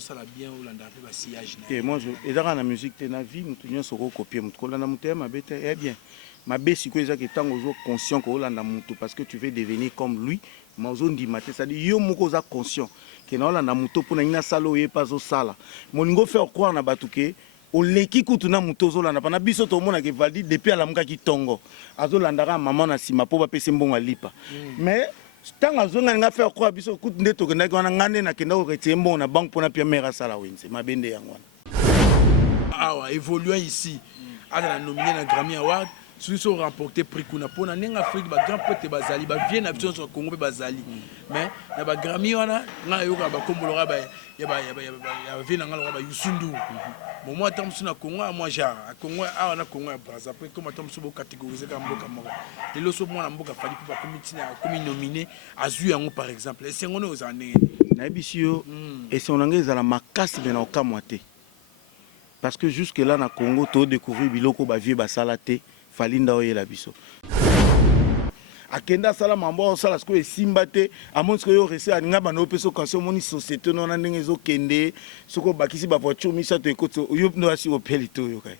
ça la bien ou l'anda fait sillage. Et moi je et dans la musique t'es na vie mutu nyonso ko copier mutu ko landa mutu ma bête eh bien ma besi ko ezaki tango zo conscient ko landa mutu parce que tu veux devenir comme lui mazo ndimate ça dit yo moko za conscient que na landa mutu pour na ina salo ye pas zo sala moningo faire croire na batuke o leki kutu na mutu zo landa pana biso to mona ke valdi depuis ala muka ki tongo azo landaka maman na sima po ba pese mbonga lipa mais tant azonga nga faire croire biso kutu ndeto ke ndaki wana ngane na kenda ko retirer mbonga na banque pona pia mera sala wenze mabende yango wana évoluant ici à la nominé na Grammy Award ceux qui ont remporté prix kuna pona nenga Afrique ba grand pote bazali ba vient na biso sur Congo pe bazali mais na ba Grammy wana nga yoka ba kombologa ba ya vient nga ba Yusundu bon moi tant na Congo moi genre à Congo na Congo Brazza après comme tant so catégoriser comme mboka moko et le so mona mboka fali pour comme nominé azu yango par exemple et c'est ngono aux années na bisio et si on engage à la makasi mais na okamwate parce que jusque là na Congo to découvrir biloko ba vie ba salate falinda oyela biso akenda sala mambo sala sko esimbate amonsko yo rese aninga bano peso kanso moni société no na ndenge zo kende soko bakisi ba voiture misa to ekoto yo no asi opelito yo kai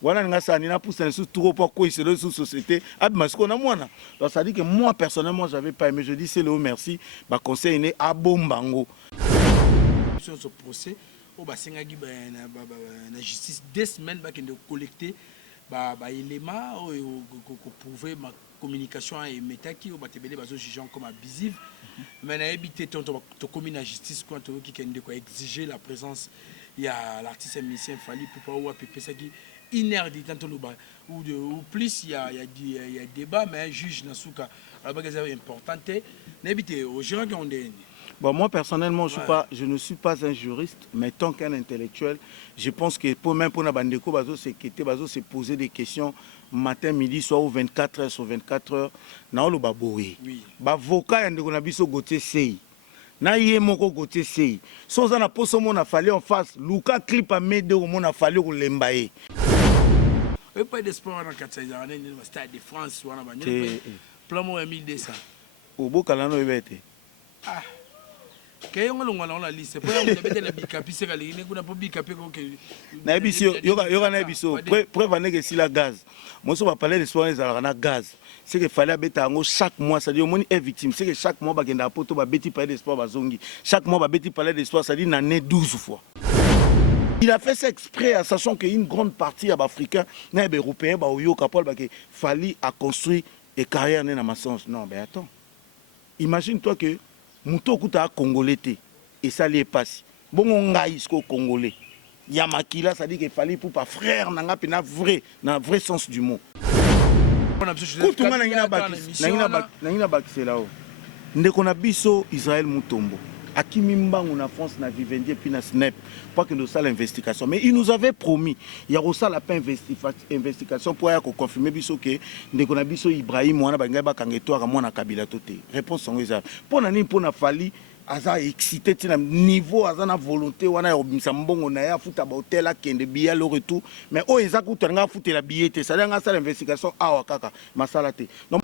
wana nga sa nina pousse na sous trop pour quoi c'est sous société abima sko na mwana donc ça dit que moi personnellement j'avais pas aimé je dis c'est le merci ba conseil né a bombango sur ce procès au basengaki na justice 2 semaines ba kende collecter ba éléments pour prouver ma communication et metaki au batebele bazo jugeant comme abusive mais na évité to commis na justice quand qui kende ko exiger la présence il y a l'artiste musicien Fally pour pas ou pepe ça qui inédit tant ou plus il y a débat mais juge na suka la bagage importante na évité au gérant qui on est. Bon, moi personnellement, je ne suis pas un juriste, mais tant qu'un intellectuel, je pense que pour même pour Nabandeko, se poser des questions matin, midi, soir ou 24 heures sur 24 heures, na le baboui. Ba voka yande ko na biso gote sei. Na yé moko gote sei. Sans en aposo mon a fallu en face, Luka clip a mede au mon a fallu ko lembaye. Et pas de sport dans 4 ans, on est au stade de France ou en Abanye. Plan mo 1200. Au beau calano ebete. Ah. Kayo ngolonga na la liste pour on bete na bikapi se kali ne kuna po bikapi ko ke na biso yoga na biso preuve que si la gaz moi so va parler de soins na gaz c'est que fallait beta ngo chaque mois ça dit au moins est victime c'est que chaque mois ba kenda poto ba beti parler de sport bazongi chaque mois ba beti parler de sport ça dit na né 12 fois. Il a fait ça exprès, sachant qu'une grande partie des Africains, les Européens, Fally a construit une carrière dans ma sens. Non, mais attends. Imagine-toi que Mouto Kuta Congolais et ça lui est passé. Bon, on a isko Congolais. Yamakila, ça dit qu'il fallait pour pas frère, n'a pas vrai sens du mot. Israël Mutombo. Akimi Mbangu na France na Vivendi puis na Snap pour que nous ça l'investigation mais il nous avait promis il y a aussi la investigation pour confirmer biso que ndeko na biso Ibrahim wana bangai ba kangetoire mwana Kabila toté réponse sont ça pour nani pour na Fally aza excité tina niveau aza na volonté wana ya bimisa mbongo na ya futa ba hotel a kende biya le retour mais o eza ku tanga futa la billet ça nga ça l'investigation awa kaka masala te donc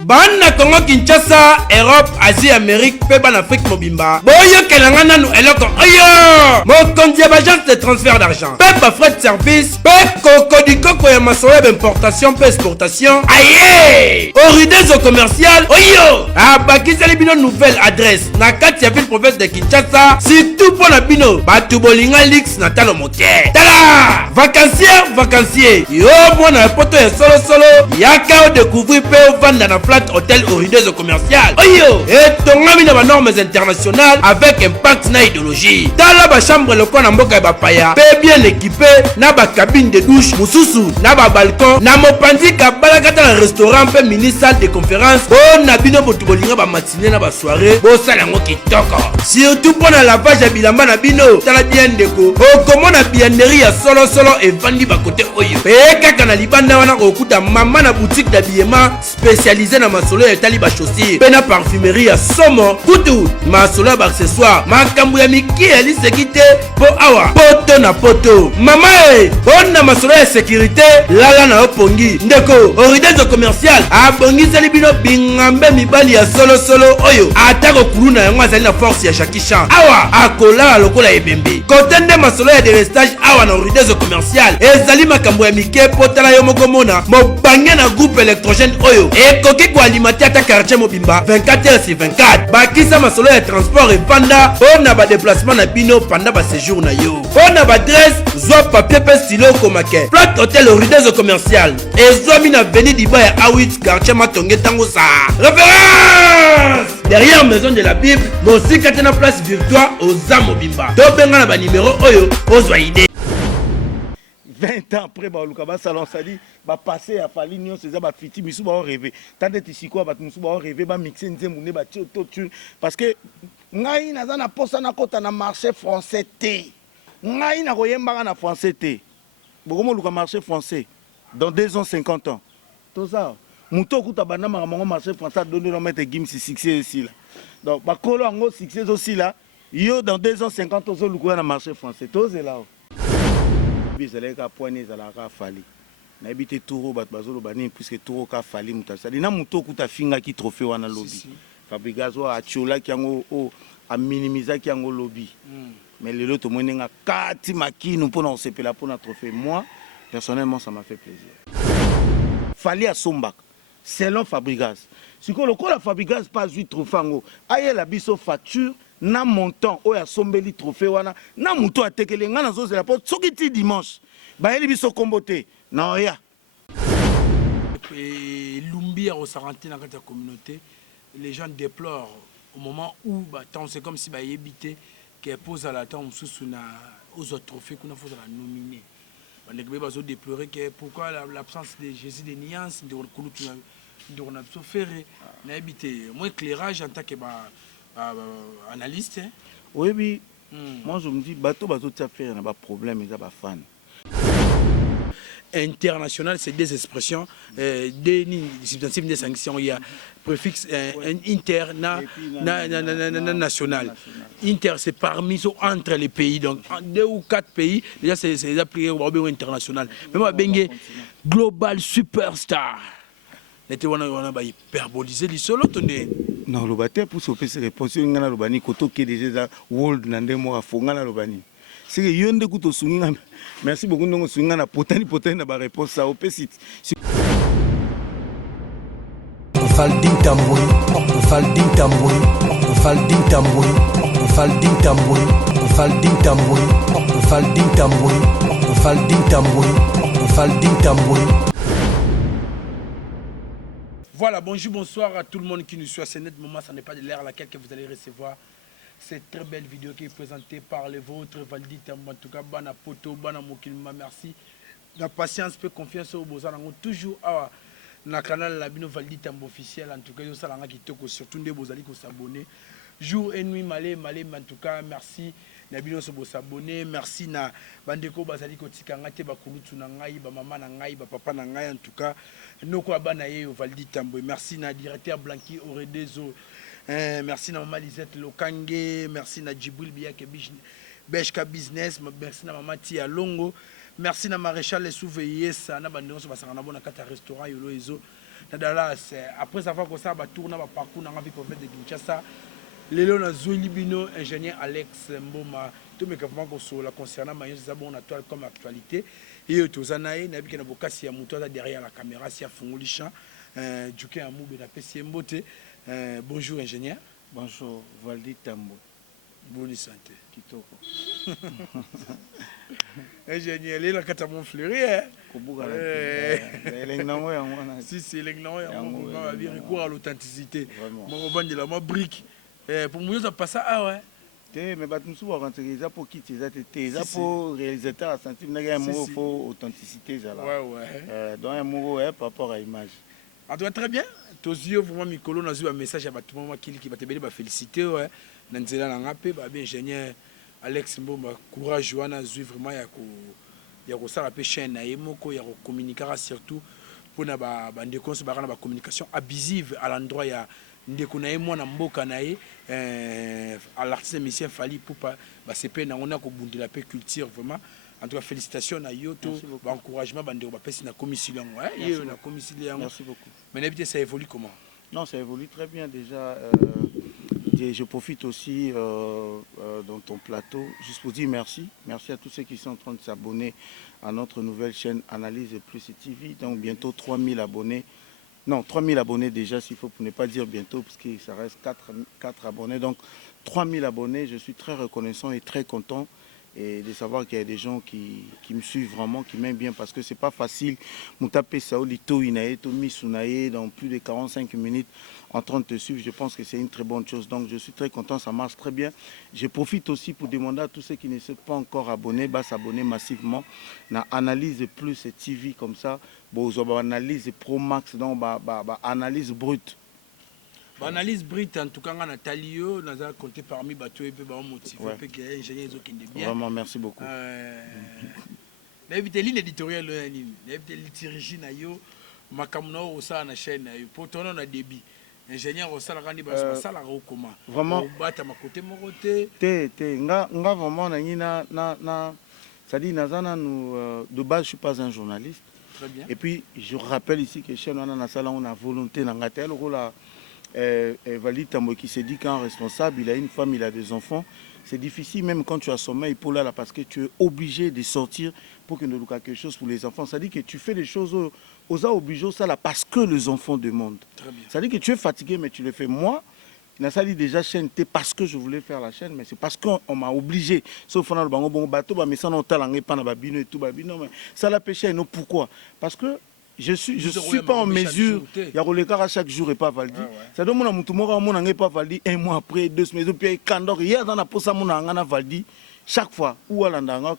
Bana Congo Kinshasa, Europe, Asie, Amérique, Péban Afrique Mobimba. Boyo Kelangana nous eloko. Ayo! Mokonzi agence de transfert d'argent. Pépa frais de service. Pep Coco du Coco et Massoeb importation, Pep exportation. Aïe! Oridezo commercial. Oyo! Abakisa les bino nouvelle adresse. Nakati ya ville province de Kinshasa. Surtout pour la bino. Batubolinga Lix Natalo Moké. Tala! Vacancier. Yo, moi na poto ya solo. Yaka découvrir pe vendre na flat hôtel Oridezo commercial. Oyo! Et ton ami na normes internationales avec impact na idéologie. Tala ba chambre loko na mboka ba paya. Pe bien équipé na ba cabine de douche, mususu na ba balcon, na mopanzi ka balakata na restaurant pe mini salle de conférence. Bon na bino botubolinga ba matinée na ba soirée. Bo sala ngo kitoko. Surtout pour na lavage ya bilamba na bino. Tala bien déco. O comment na biennerie ya solo et vandi ba côté oyo. Pe kaka na libanda wana okuta mama na boutique d'habillement spécialisée spécialisé na masolo ya etali bachaussure mpe na parfumerie ya somo kutu masolo ya baaccessoire makambo ya miki eliseki te mpo awa poto na poto mama e mpo na masolo ya sécurité lala na yo pongi ndeko oridezo commercial abongiseli bino bingambe mibali ya solosolo oyo ata kokulu na yango azali na force ya shakishan awa akolala lokola ebembe kote nde masolo ya delestage awa na oridezo commercial ezali makambo ya mike mpo tala yo moko mona mobange na groupe électrogène oyo ekoki koalimate ata quartier mobimba 24h/24 bakisa masolo ya transport evanda mpo na badeplacement na bino panda baséjour na yo mpo na badresse zwa papier mpe stilo komake flat hotel oridezo commercial ezwami na veni diba ya awit quartier matonge ntango sa référence derrière maison de la bible mosika te na place victoire oza mobimba tobenga na banimero oyo ozwa ide 20 ans après baluka basalon sali bapasse ya fali nyonso eza bafiti misu baorêve tande ti sikoyo bato misu baorêve bamixe nzembo nde batie autotune parce que ngai naza na posa nakota na marché français te ngai nakoyembaka na français te bokomoluka marché français dans 2 ans 50 ans toza moto okuta bandamaka bango marché français adonde na mete gimsi succès esila donc bakolo yango succès ezosila yo dans 2 ans 50 ozoluka na marché français tozela ezalaka poigne ezalaka fali nayebi te turo bato bazoloba nini puisque turo ka fali moto asali na moto okuta afingaki trophée wana lobi Fabregas oyo atiolaki yango oyo aminimizaki yango lobi mais lelo tomoni nga kati makino mpona kosepela mpona trophée moi personnellement ça m'a fait plaisir fali asombaka selon Fabregas sikoyo lokola Fabregas pas azwi trophée yango ayela biso facture na montant oyo asombeli trophée wana na moto atekeli nga nazozela po soki ti dimanche bayeli biso kombo te na oya lumbi akosaranti na kati ya communauté les gens déplorent au moment où c'est comme si bayebi te ke pozala ta mosusu na ozwa trophée kuna fozala nominé bandeko be bazodéplorer ke pourquoi l'absence de Jésus de Niance ndeko na biso fere nayebi te moi éclairage en tant que analyste. Oui, oui. Moi, je me dis, bateau, tu as fait un problème, ils ont des fans. International, c'est des expressions, des sanctions. Il y a préfixe inter, national. Inter, c'est parmi entre les pays. Donc, 2 ou 4 pays, déjà, c'est appelé au international. Mais moi, bengue global superstar. N'était pas hyperbolisé les solos, non, le bâtiment pour se faire réponse, il y a un koto qui est déjà world nande mo afonga na lobani. C'est que yonde kuto sunga. Merci beaucoup ndongo sunga na potani na ba réponse ça opesite. Faldin tamboy, faldin tamboy, faldin tamboy, faldin tamboy, faldin tamboy, faldin tamboy, faldin tamboy, faldin tamboy. Voilà, bonjour, bonsoir à tout le monde qui nous suit à ce net moment. Ça n'est pas de l'air à laquelle que vous allez recevoir cette très belle vidéo qui est présentée par les vôtres. Valdi Tambo, en tout cas, Bana Poto, Bana Mokilma, merci. La patience, peu confiance au beaux toujours à na canal la bino Valdi Tambo officiel. En tout cas, ça l'a qui toko surtout des beaux alliés qui s'abonner. Jour et nuit, malé, en tout cas, merci. Nabino se s'abonner, merci na bandeko bazali kotika ngate bakulutu na ngai ba mama na ngai ba papa na ngai en tout cas noko abana ye Valdi Tambo. Merci na directeur Blanqui Oredezo. Merci na maman Lisette Lokange, merci na Djibril Biake Beshka Business, merci na maman Tia Longo, merci na maréchal les souveillés ça na bandeko so basanga na bona kata restaurant yolo ezo na Dallas après avoir ko ça ba tourna ba parcours na vie prophète de Kinshasa. Lelo na Zouli Bino, ingénieur Alex Mboma, tout mes gouvernements sur la concernant Maïs Zabon à toi comme actualité. Et tous anaï, n'habite qu'un avocat si à mouton derrière la caméra, si à Fongolichan, Djuké Amou, ben la PC Mbote. Bonjour ingénieur. Bonjour Valdi Tambo. Bonne santé. Kitoko. Ingénieur, il est là quand mon fleuri. Si c'est l'engagement, on va dire recours à l'authenticité. Mon vend de la ma brique. Pour moi, ça passe à ouais. Mais nous sommes rentrés pour quitter ça pour réalisateur à sentir un mot faut authenticité là. Ouais. Dans un mot par rapport à l'image. En tout cas très bien. Tous yeux vraiment Mikolo n'a eu un message à tout moment qui va te bénir va féliciter ouais. Nanzela na ngapé ba bien ingénieur Alex Mbomba courage Joana zui vraiment ya ko ça la chaîne na yemoko ya ko communiquera surtout pour na ba ndeko so ba kana ba communication abusive à l'endroit ya ndeko na ye mwana mboka na ye à l'artiste musicien Fally Ipupa ba CP na on a ko bundela pe culture vraiment. En tout cas, félicitations à Yoto, encouragement à la commission. Merci beaucoup. Mais ça évolue comment? Non, ça évolue très bien déjà. Je profite aussi dans ton plateau juste pour dire merci. Merci à tous ceux qui sont en train de s'abonner à notre nouvelle chaîne Analyse Plus TV. Donc bientôt 3000 abonnés. Non, 3000 abonnés déjà, s'il faut pour ne pas dire bientôt, parce que ça reste 4 abonnés. Donc 3000 abonnés, je suis très reconnaissant et très content. Et de savoir qu'il y a des gens qui me suivent vraiment, qui m'aiment bien, parce que c'est pas facile. Moutapé Saolito Inae, Tomi Sunae, dans plus de 45 minutes en train de te suivre, je pense que c'est une très bonne chose. Donc je suis très content, ça marche très bien. Je profite aussi pour demander à tous ceux qui ne sont pas encore abonnés, bah, s'abonner massivement. Na Analyse Plus TV comme ça, bon, analyse Pro Max, donc analyse brute. Analyse brute, en tout cas, on a Talio, on a compté parmi Bateau et on motivé, ingénieur qui est bien. Vraiment, merci beaucoup. L'invité ligne éditoriale, l'invité liturgie, Makamno, au sein de la chaîne, pour ton nom, on a débit. Ingénieur au salaire, on a salaire au comment. Vraiment. Battre ma côté, mon côté. Nga vraiment, ça dit, de base, je ne suis pas un journaliste. Très bien. Et puis, je rappelle ici que chez nous, on a volonté, Fally Tamboy qui s'est dit qu'un responsable, il a une femme, il a des enfants. C'est difficile même quand tu as sommeil pour là parce que tu es obligé de sortir pour que nous fasse quelque chose pour les enfants. Ça dit que tu fais des choses aux obligés ça là parce que les enfants demandent. Ça dit que tu es fatigué mais tu le fais. Moi, je dit déjà chaîne parce que je voulais faire la chaîne mais c'est parce qu'on m'a obligé. Sauf on a le bon bateau mais ça non talangé pas na babino et tout babino mais ça la péché non pourquoi? Parce que je suis pas en mesure. Il y a le cas à chaque jour et pas validé. Ça donne mon moutoumora mon n'engagé pas validé un mois après 2 semaines puis quand il y a dans la poste mon n'engagé validé chaque fois ou à l'endroit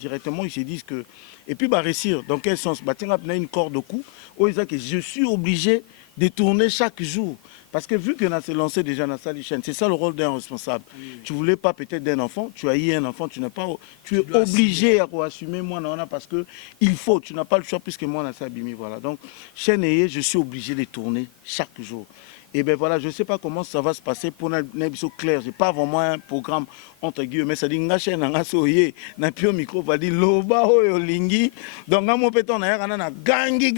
directement ils se disent que et puis bah réussir dans quel sens bah tiens une corde au cou ou ils disent que je suis obligé de tourner chaque jour. Parce que vu qu'on a se lancé déjà dans sa chaîne, c'est ça le rôle d'un responsable. Oui. Tu voulais pas peut-être d'un enfant, tu as eu un enfant, tu es obligé à assumer moi non parce que il faut, tu n'as pas le choix puisque moi on a ça abîmé voilà. Donc chaîne et je suis obligé de tourner chaque jour. Et bien voilà, je ne sais pas comment ça va se passer pour n'être clair. Je n'ai pas vraiment un programme entre guillemets. Ça dit que chaîne n'a soye, n'a plus micro, va dire loba oyo lingi. Donc mon péton n'a rien à gangi.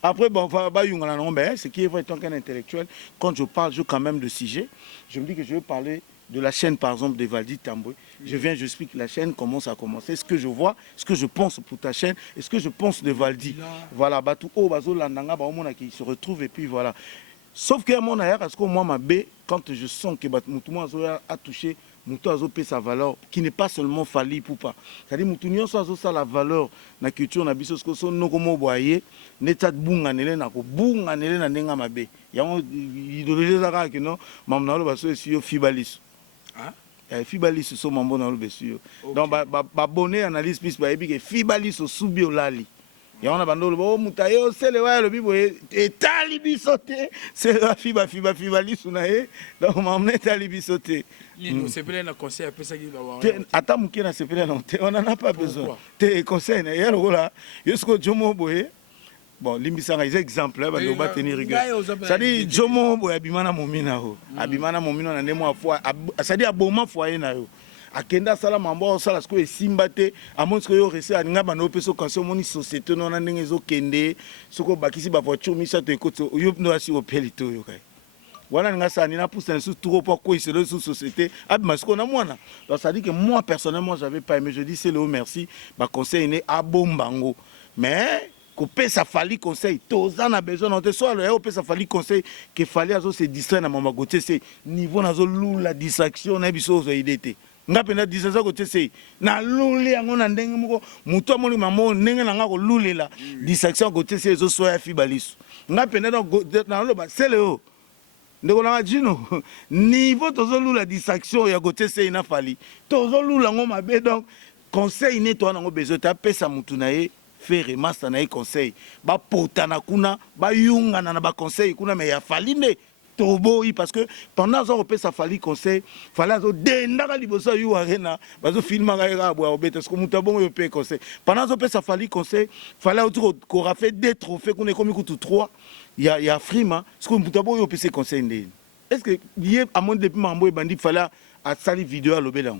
Après bon va yungana non ben ce qui est vrai tant qu'un intellectuel. Quand je parle, je quand même de sujet. Je me dis que je veux parler de la chaîne par exemple de Fally Tamboy. Je viens, j'explique la chaîne, comment ça a commencé, ce que je vois, ce que je pense pour ta chaîne, et ce que je pense de Fally. Voilà, batou o bazo landanga ba omona qui se retrouve et puis voilà. Sauf que mon ailleurs, parce que moi, ma baie, quand je sens que Moutouma a touché, Moutou a payé sa valeur, qui n'est pas seulement Fally Ipupa. C'est-à-dire Moutounion a la valeur, la culture, na biso, ce que son nokomo boye, n'etat bunganele na ko bunganele na nenga ma baie. Il y a une idéologie zaka que non, mamna lo baso esio fibalis. Ah? Fibalis so mambo na lo besio. Donc ba bonnet analyse plus ba ebi que fibalis au subio lali. Il y a un abandon, oh, Moutayo, c'est le roi, le bibo, et talibi sauté, c'est la fiba lisunae, donc on m'a emmené talibi sauté. C'est plein de conseils, après ça, il va avoir. Attends, Moukina, c'est plein, on n'en a pas besoin. Tes conseils, il y a le rôle, jusqu'au Jomo Boé. Bon, Limbisanga, il y a exemple, là, on va tenir rigueur. Ça dit, Jomo Boé, Abimana Momina, Abimana Momina, on a des mois fois, ça dit, Aboma foyer, akenda sala mambo sala sko esimbate amonsko yo rese aninga bano peso kanso moni société non na ndenge zo kende soko bakisi ba voiture misa to ekoto yo ndo asi opelito yo kai wana nga sa ni na pousse un sous trop pour quoi c'est le sous société abmasko na mwana donc ça dit que moi personnellement j'avais pas aimé je dis c'est le merci ba conseil né abombango mais que ça Fally conseil toza na besoin on te soit le pe ça Fally conseil que Fally azo se distraire na mama gote c'est niveau na zo la distraction na biso zo idée nga pena disasa ko tese na lule yango na ndenge moko muto amoni mamo ndenge na nga ko lule la distraction ko tese zo soya fibaliso nga pena na loba seleo ndeko na jino niveau tozo lula distraction ya ko tese ina Fally tozo lula ngo mabe donc conseil ne to na ngo bezo ta pesa mutu na ye faire master na ye conseil ba potana kuna ba yunga na ba conseil kuna me ya Fally ne toboyi parce que pendant ça on ça fallait conseil fallait zo denda liboso yu arena bazo filma ga boa obeta ce que mutabongo yo pe conseil pendant ça fallait conseil fallait qu'on a fait des trophées qu'on est comme tout 3 il y a Frima ce que mutabongo yo pe se conseil ndé est-ce que hier à mon depuis mambo bandi fallait à sali vidéo à l'obéla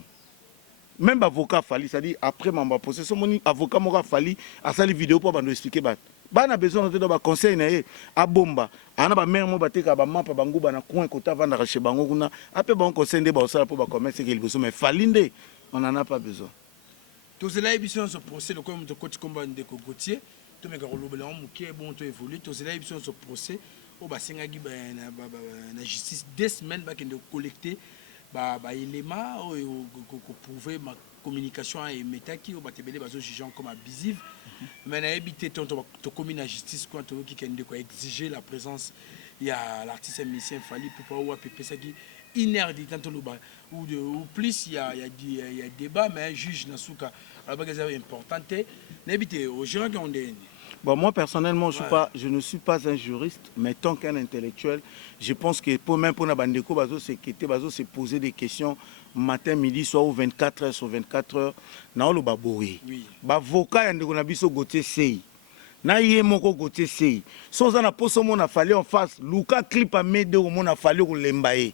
même avocat fallait ça dit après mamba possession mon avocat mora fallait à sali vidéo pour bando expliquer bat bana besoin de ba conseil na ye a bomba ana ba mère mo bateka ba mapa bangu bana coin kota vanda chez bango kuna après bon conseil de ba osala pour ba commerce que besoin mais falinde on en a pas besoin tous cela émission ce procès le comme de coach combat de Gauthier to me garolo bela muke bon to évoluer tous cela émission ce procès au basenga gi ba na justice 2 semaines ba kende collecter ba élément ko prouver ma communication et métaki au batebele bazo jugeant comme abusive mais na habité ton commune à justice quand qui kende ko exiger la présence il y a l'artiste musicien Fally pour pas ou APP ça qui inédit tant ou plus il y a débat mais juge nasuka la bagage importante na habité au gérant qu'on est. Bon, moi personnellement, je ne suis pas un juriste, mais tant qu'un intellectuel, je pense que pour même pour Nabandeko, bazo se poser des questions matin, midi, soit ou 24 heures sur 24 heures, na lo baboui. Bavoka yandeko na biso Gauthier sei. Na yé moko Gauthier sei. Sans en aposo mon a fallu en face, Luka clip a mede au mon a fallu ou lembaye.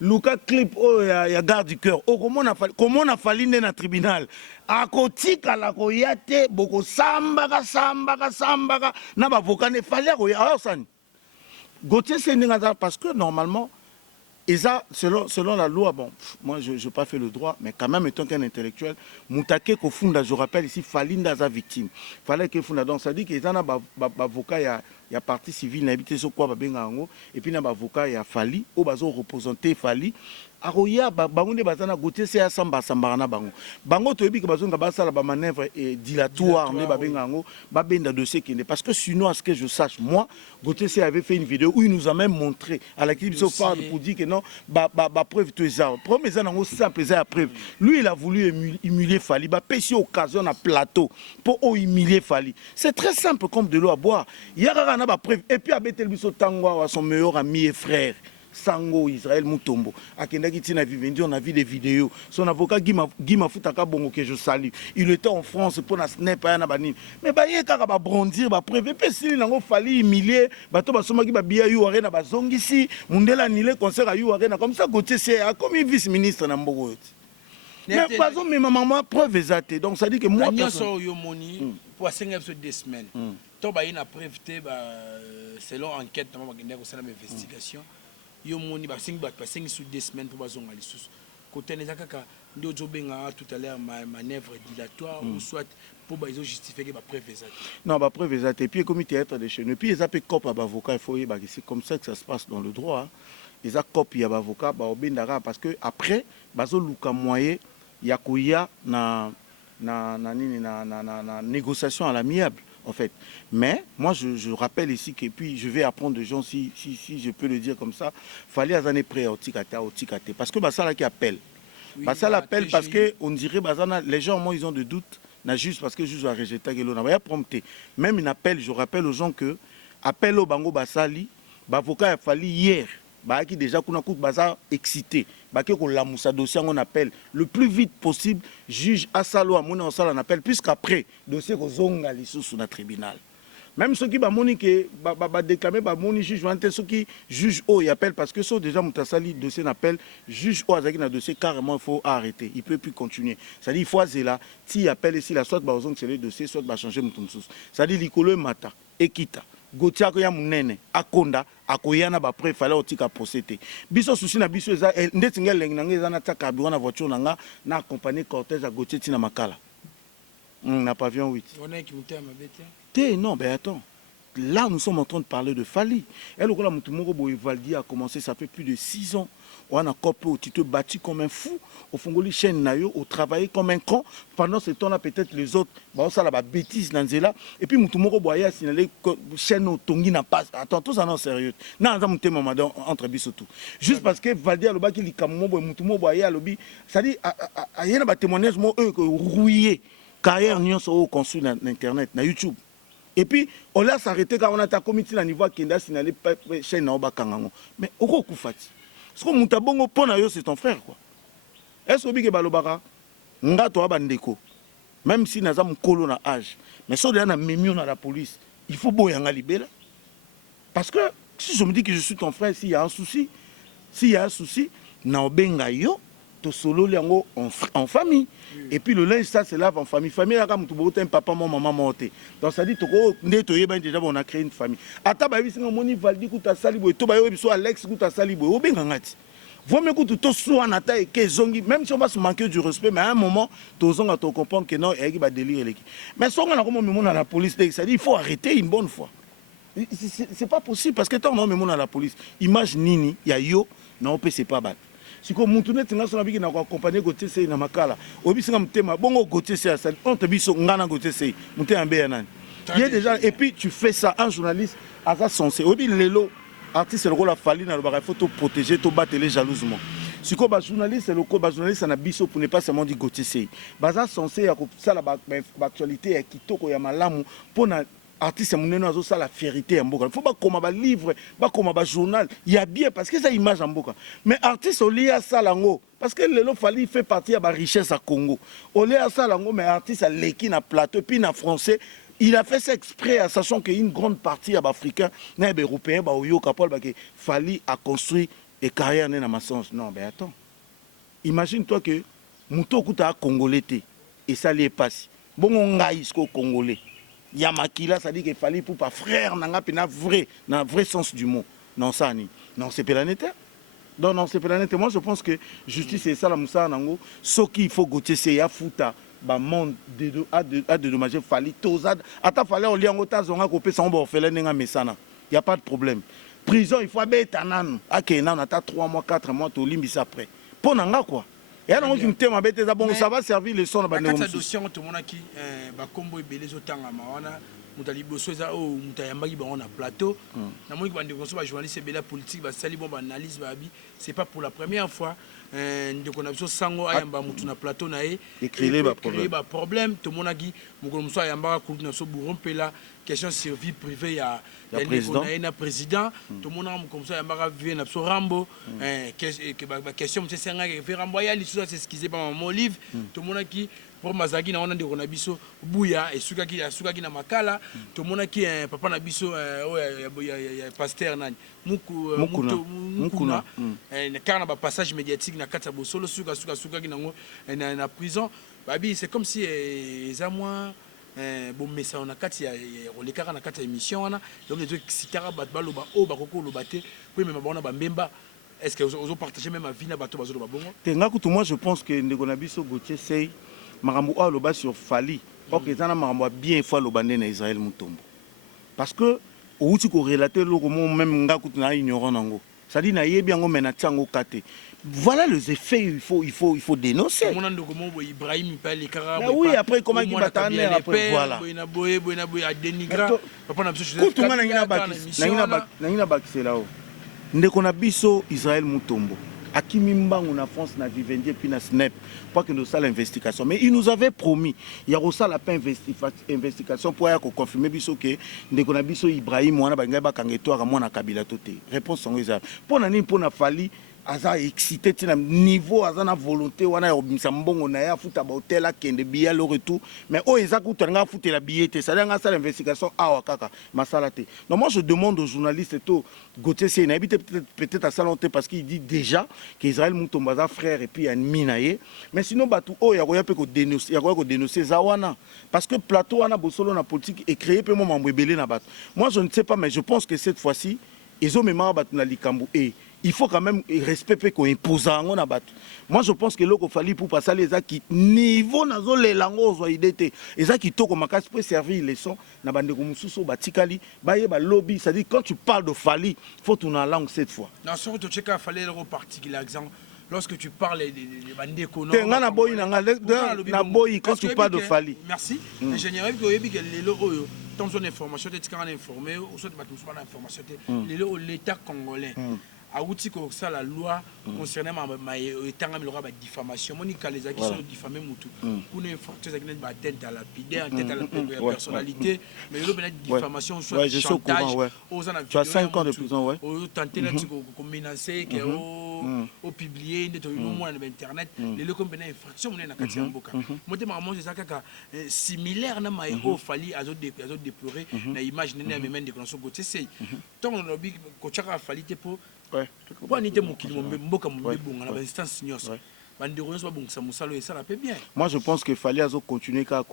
Luka clip oh ya garde du cœur. Oh comment on a fallu dans le tribunal. Akotika la koyate boko samba na bavoka ne fallait alors ça. Gauthier sei n'inga parce que normalement et ça, selon la loi, bon, moi je n'ai pas fait le droit, mais quand même, étant qu'un intellectuel, Moutake Kofunda, je rappelle ici, Falinda sa victime. Fallait que Funda, donc ça dit qu'il y a un avocat, il y a partie civile, il y a habité sur quoi, et puis il y a un avocat, il y a Fally, au bazo représenté Fally. Aroya, bangonde bazana Gauthier c'est samba na bango. Bango toyebi que bazonga basala ba manœuvre dilatoire ne babengango, babenda dossier qui n'est parce que sinon à ce que je sache moi, Gauthier avait fait une vidéo où il nous a même montré à la clip pour dire que non, preuve tout ça. Premier ça nango simple ça preuve. Lui il a voulu humilier Fally, ba pesi occasion na plateau pour humilier Fally. C'est très simple comme de l'eau à boire. Il y a na ba preuve et puis abetel biso tangwa à son meilleur ami et frère. Sango Israël Mutombo akendaki tina Vivendi on a vu des vidéos son avocat Guy Mafutaka bongo que je salue il était en France pour na snap na banini mais ba yeka ba bronzir ba preuve pe sili nango Fally humilier bato basomaki ba biya yu arena bazongisi mundela annulé concert à yu arena comme ça Gauthier c'est comme vice ministre na mboko yote mais pas mais maman preuve exacte donc ça dit que moi personne yo moni pour 5 épisodes 2 semaines to ba ina preuve selon enquête na ba ngenda ko sala investigation yo moni ba 5 sur 2 semaines pour bazonga lisusu côté neza kaka ndo jobenga tout à l'heure manœuvre dilatoire ou soit pour ba justifier que ba preuve exacte non ba preuve exacte et puis comme théâtre de chez nous puis ils appellent cop à avocat il faut c'est comme ça que ça se passe dans le droit ils a copie à avocat ba obendara parce que après bazo luka moyen ya koya na négociation à l'amiable en fait. Mais moi je rappelle ici que puis je vais apprendre de gens si je peux le dire comme ça, fallait à années près au tikate parce que ça là qui appelle. Ça l'appelle parce que on dirait les gens moi ils ont des doutes, n'a juste parce que je dois rejeter que l'on a prompté. Même une appel, je rappelle aux gens que appel au bango basali, avocat a fallu hier. Qui déjà qu'on a coup bazar excité qui qu'on la moussa dossier on appelle le plus vite possible juge Asalo amona on sala on appelle puisqu'après dossier ko zonga lisu sur le tribunal même ceux qui ba moni que ba déclamer ba moni juge vante ceux qui juge oh il appelle parce que so déjà mutasali dossier n'appelle juge oh azaki na dossier carrément il faut arrêter il peut plus continuer ça dit il faut là si appelle ici la soit ba ozong c'est le dossier soit ba changer mutumsus ça dit likolo mata ekita Gauthier ko ya munene akonda akoyana ba preuve fallait otika procéder biso souci na biso eza ndeti ngel ngi eza na taka bi wana voiture nanga na accompagner cortège à Gauthier tina makala na pavillon 8 on est qui muté ma bête non ben attends là nous sommes en train de parler de Fally et le ko la mutu moko boy Valdi a commencé ça fait plus de 6 ans on a copé tu te bâti comme un fou au fongoli chaîne nayo au travailler comme un con pendant ce temps là peut-être les autres bah ça la bêtise dans là et puis mutu moko boya signaler chaîne au tongi na pas attends tout ça non sérieux na za muté maman entre biso tout juste parce que Valdi aloba ki likamu boy mutu moko boya lobi ça dit a yena ba témoignage mo eux que rouillé carrière nyonso au consul na internet na YouTube Et puis, on l'a s'arrêter quand on a ta comité à niveau Kenda, si n'allait pas chez Naoba Kangango. Mais au coup Fati. Parce que Moutabongo Ponayo, c'est ton frère, quoi. Est-ce que Balobara, nga to bandeko, même si naza mukolo na âge, mais so de na memi na la police, il faut boyanga libéra. Parce que si je me dis que je suis ton frère, s'il y a un souci, na obenga yo to solo liango en famille. Et puis le linge ça se lave en famille. Famille là comme tu bote un papa mon maman monté. Donc ça dit to ndeto yeba déjà on a créé une famille. Ata ba bisinga moni valdi kuta salibo to ba yo biso Alex kuta salibo obenga ngati. Vaut mieux que tu sois en attaque et zongi, même si on va se manquer du respect, mais à un moment, tu vas comprendre que non, il y a des délire. Mais si on a comme à la police, ça dit il faut arrêter une bonne fois. C'est pas possible parce que tant on a à la police, image nini, il y a yo, non, c'est pas bad. Si comme Moutoune, tu as envie d'accompagner Gauthier Sey dans ma cala, au bis comme thème, bon Gauthier Sey, on te dit son ngana Gauthier Sey, Moutoune en béanan. Il y a déjà, et puis tu fais ça, un journaliste, à ça censé, au bis l'élo. Artiste c'est le rôle à fallu dans le bar, il faut te protéger, te battre les jalousement. Si quoi journaliste c'est le quoi journaliste ça n'a biso pour ne pas seulement dire Gauthier Sey. Baza censé à ça la actualité qui toko ya malamu pour na artiste mon nono ça la fierté en boka. Il faut pas comme ba livre, pas comme ba journal. Il y a bien parce que ça image en boka. Mais artiste au lié à ça lango parce que le Fali fait partie de la richesse à Congo. Au lié à ça lango mais artiste à l'équipe na plateau puis na français. Il a fait ça exprès, sachant qu'une grande partie des Africains, les Européens, Fali a construit une carrière dans ma sens. Non, mais attends. Imagine-toi que Mouto Kouta Congolais et ça lui est passé. Bon, on a Congolais. Il y a Makila, ça dit qu'il fallait pour pas frère, dans le vrai sens du mot. Non, ça ni. Non, c'est planétaire. Non, c'est planétaire. Moi, je pense que justice c'est ça la Moussa Nango. Ce qu'il faut goûter, c'est ya fouta. Ba monde a dédommagé Fali tozad ata fallait au liango tazonga kopé sans bon orphelin nga mesana il y a pas de problème prison il faut beta nan akena ata 3 mois 4 mois to limbisa après pour nanga quoi et alors on thème abete za bon ça va servir le son ba négo ça dossier to monaki ba kombo ebele zotanga mawana mutali boso za o mutayambaki ba on a plateau na moni ba ndeko so ba journaliste ebele politique ba sali bon ba analyse ba bi c'est pas pour la première fois ndeko na biso sango ayamba mutu na plateau na e écrire ba problème to monaki mukolo muso ayamba ku na so burompela question sur vie privée ya na président to monaka mukolo muso ayamba vie na so rambo question muso senga ke rambo ya liso s'excuser pas mon livre to monaki pour mazaki na ona ndeko na biso buya esukaki na makala to monaki papa na biso ya pasteur nani mukuna na ba passage médiatique na kata bosolo suka nango na prison babi c'est comme si za moi bon mais ça on a kati ya olekaka na kata émission wana donc les trucs sitara baloba o bakoko lobate oui mais babona ba mbemba est-ce que vous partagez même ma vie na bato bazolo babongo tenga kutu moi je pense que ndeko na biso Gauthier Sey marambo a loba sur Fali ok ezana marambo bien fois lobande na Israël Mutombo parce que outi ko relater le comment même nga kutu na ignorant nango ça dit na yebi yango mena tsango kate voilà les effets il faut dénoncer mon ndoko mo Ibrahim pa les kara oui après comment il bataner après voilà boy a dénigrer papa na biso kutu nga na ngina bakisela o ndeko na biso Israël Mutombo Akimi Mbangu na France na Vivendi puis na Snap pour que nous ça l'investigation mais il nous avait promis il y a aussi la investigation pour ya ko confirmer biso que ndeko na biso Ibrahim wana ba ngai ba kangeto ka mona Kabila toté réponse sont eza pour na nini pour na Fali aza excité tina niveau aza na volonté wana ya obimisa mbongo na ya futa ba hotel a kende biya le retour mais o eza kutanga futa la billet ça nga ça l'investigation awa kaka masala te donc moi je demande aux journalistes to Gauthier Sey na habite peut-être à salonté parce qu'il dit déjà qu'Israël Mutombo aza frère et puis ennemi na ye mais sinon batu o ya ko ko dénoncer zawana parce que plateau wana bosolo na politique est créé pe mo mambebele na bato moi je ne sais pas mais je pense que cette fois-ci ils ont même batu na likambo et il faut quand même respecter qu'on impose en on abat. Moi je pense que l'eau fallait pour passer les qui niveau nazo les langues ont idée et ça qui toko makas peut servir les sons na bande comme sous batikali baye ba lobby c'est à dire quand tu parles de Fali faut tourner la langue cette fois. Non surtout tu checker Fali le particulier exemple lorsque tu parles des bandés kono na boy na boy quand tu parles de Fali. Merci. Ingénieur que yebi que les oyo tant son information t'es quand informé ou soit batou soit l'information l'état congolais Aouti ko ça la loi concernant ma etanga milora ba diffamation monika les actions sont diffamés mutu pour une infraction qui n'est pas atteinte à la lapidaire atteinte à la personnalité mais le ben diffamation soit chantage aux en tu as 5 ans de prison ouais au tenter là ko menacer que au publier de tout monde sur internet les le comme ben infraction on est na kati mboka moi te maman c'est ça kaka similaire na mai au fali azo déplorer na image nene même de connaissance côté c'est tant on lobby ko chaka fali te pour pourquoi n'était mokili mboka mbonga na instance nyos bandero so bongisa musalo et ça la peut bien. Moi je pense qu'il fallait continuer à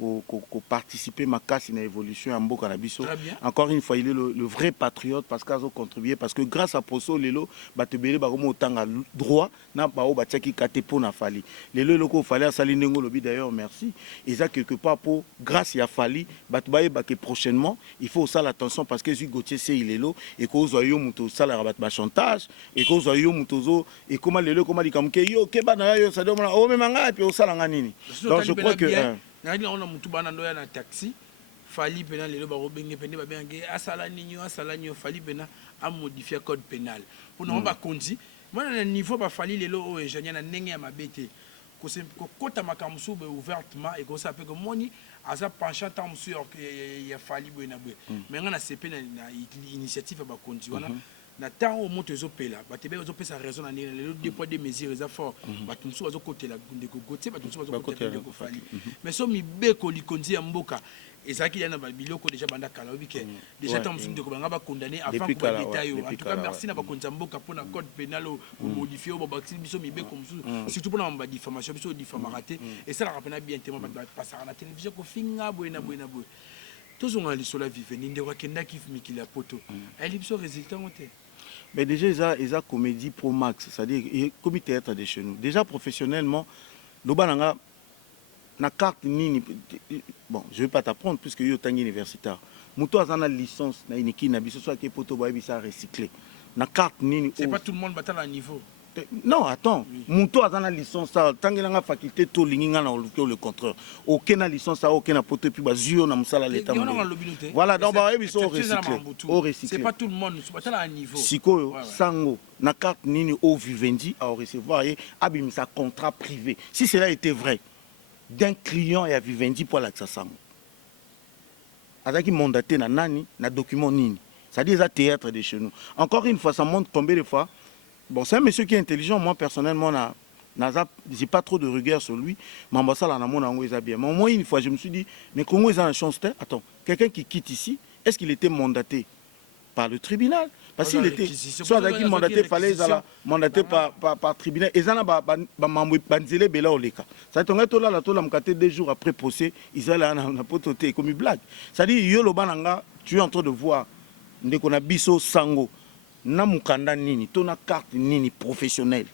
participer ma casse in évolution en mboka na biso. Encore une fois il est le vrai patriote parce qu'il a contribué parce que grâce à Poso lelo batebele ba komo tanga droit na ba o batiaki katepo na fali. Lelo loko fallait sali nengo lobi d'ailleurs merci. Et ça quelque part pour grâce ya fali batubaye ba que prochainement il faut ça l'attention parce que Zui Gauthier c'est il est là et ko zo yo muto sala rabat ba chantage et ko zo yo muto zo et comment lelo comment dikamke yo ke bana yo ça demande au même engagement et puis au salanga nini. Donc je crois que on a mutu bana ndoya na taxi fali pénal lelo ba robenge pende ba benga asala ninyo fali pena a modifier code pénal pour non ba kondi moi na niveau ba fali lelo o ingénieur na ndenge ya mabete ko kota makamsu be ouvertement et ko ça peut que moni asa penchant tam sur ya fali boina boy mais ngana CP na initiative ba kondi wana na temps au moto ezopela batebe ezopesa raison na les deux poids des mesures les efforts batumsu bazokotela ndeko gote batumsu bazokotela ndeko fali mais so mibeko likonzi ya mboka ezaki yana biloko déjà banda kala obike déjà tant musu ndeko banga ba condamné avant ko détail en tout cas merci na ba konza mboka pour na code pénal ou modifier au bakisi biso mibeko musu surtout pour na ba diffamation biso diffamaraté et ça la rappelle bien tellement ba passer à la télévision ko finga boina boy tous on a lisola vivre ni ndeko kenda ki mikili ya poto elle biso résultat monté. Mais déjà, ils ont comédie pro max, c'est-à-dire comme théâtre de chez nous. Déjà professionnellement, l'obananga na carte nini. Bon, je vais pas t'apprendre puisque yo tangi universitaire. Muto azana licence na iniki na biso soit ke poto ba bisa recycler. Na carte nini. C'est pas tout le monde battant à niveau. Non, attends. Muto azana licence ça tangela faculté to linginga na le contraire. Aucun licence ça aucun poto puis ba zio na musala l'état. Voilà, donc ba biso recycler. C'est pas tout le monde battant à niveau. Sikoyo sango na carte nini au Vivendi à recevoir et abimisa contrat privé. Si cela était vrai d'un client et à Vivendi pour l'accès sango. Azaki mandaté na nani na document nini. Ça dit ça théâtre de chez nous. Encore une fois ça montre combien de fois. Bon, c'est un monsieur qui est intelligent. Moi, personnellement, j'ai pas trop de regard sur lui. Mais bien. Mais au moins, une fois, je me suis dit, mais comment ils ont la chance? Attends, quelqu'un qui quitte ici, est-ce qu'il était mandaté par le tribunal? Parce qu'il était soit d'acquis mandaté, il fallait mandaté par tribunal. Et ça, banzele bela oleka. Ça tombe tout là, la mkate 2 jours après procès, ils allaient na pototé comme une blague. Ça dit, yo lo bananga, tu es en train de voir ndeko na biso sango. Na mukanda nini to na carte nini professionnelle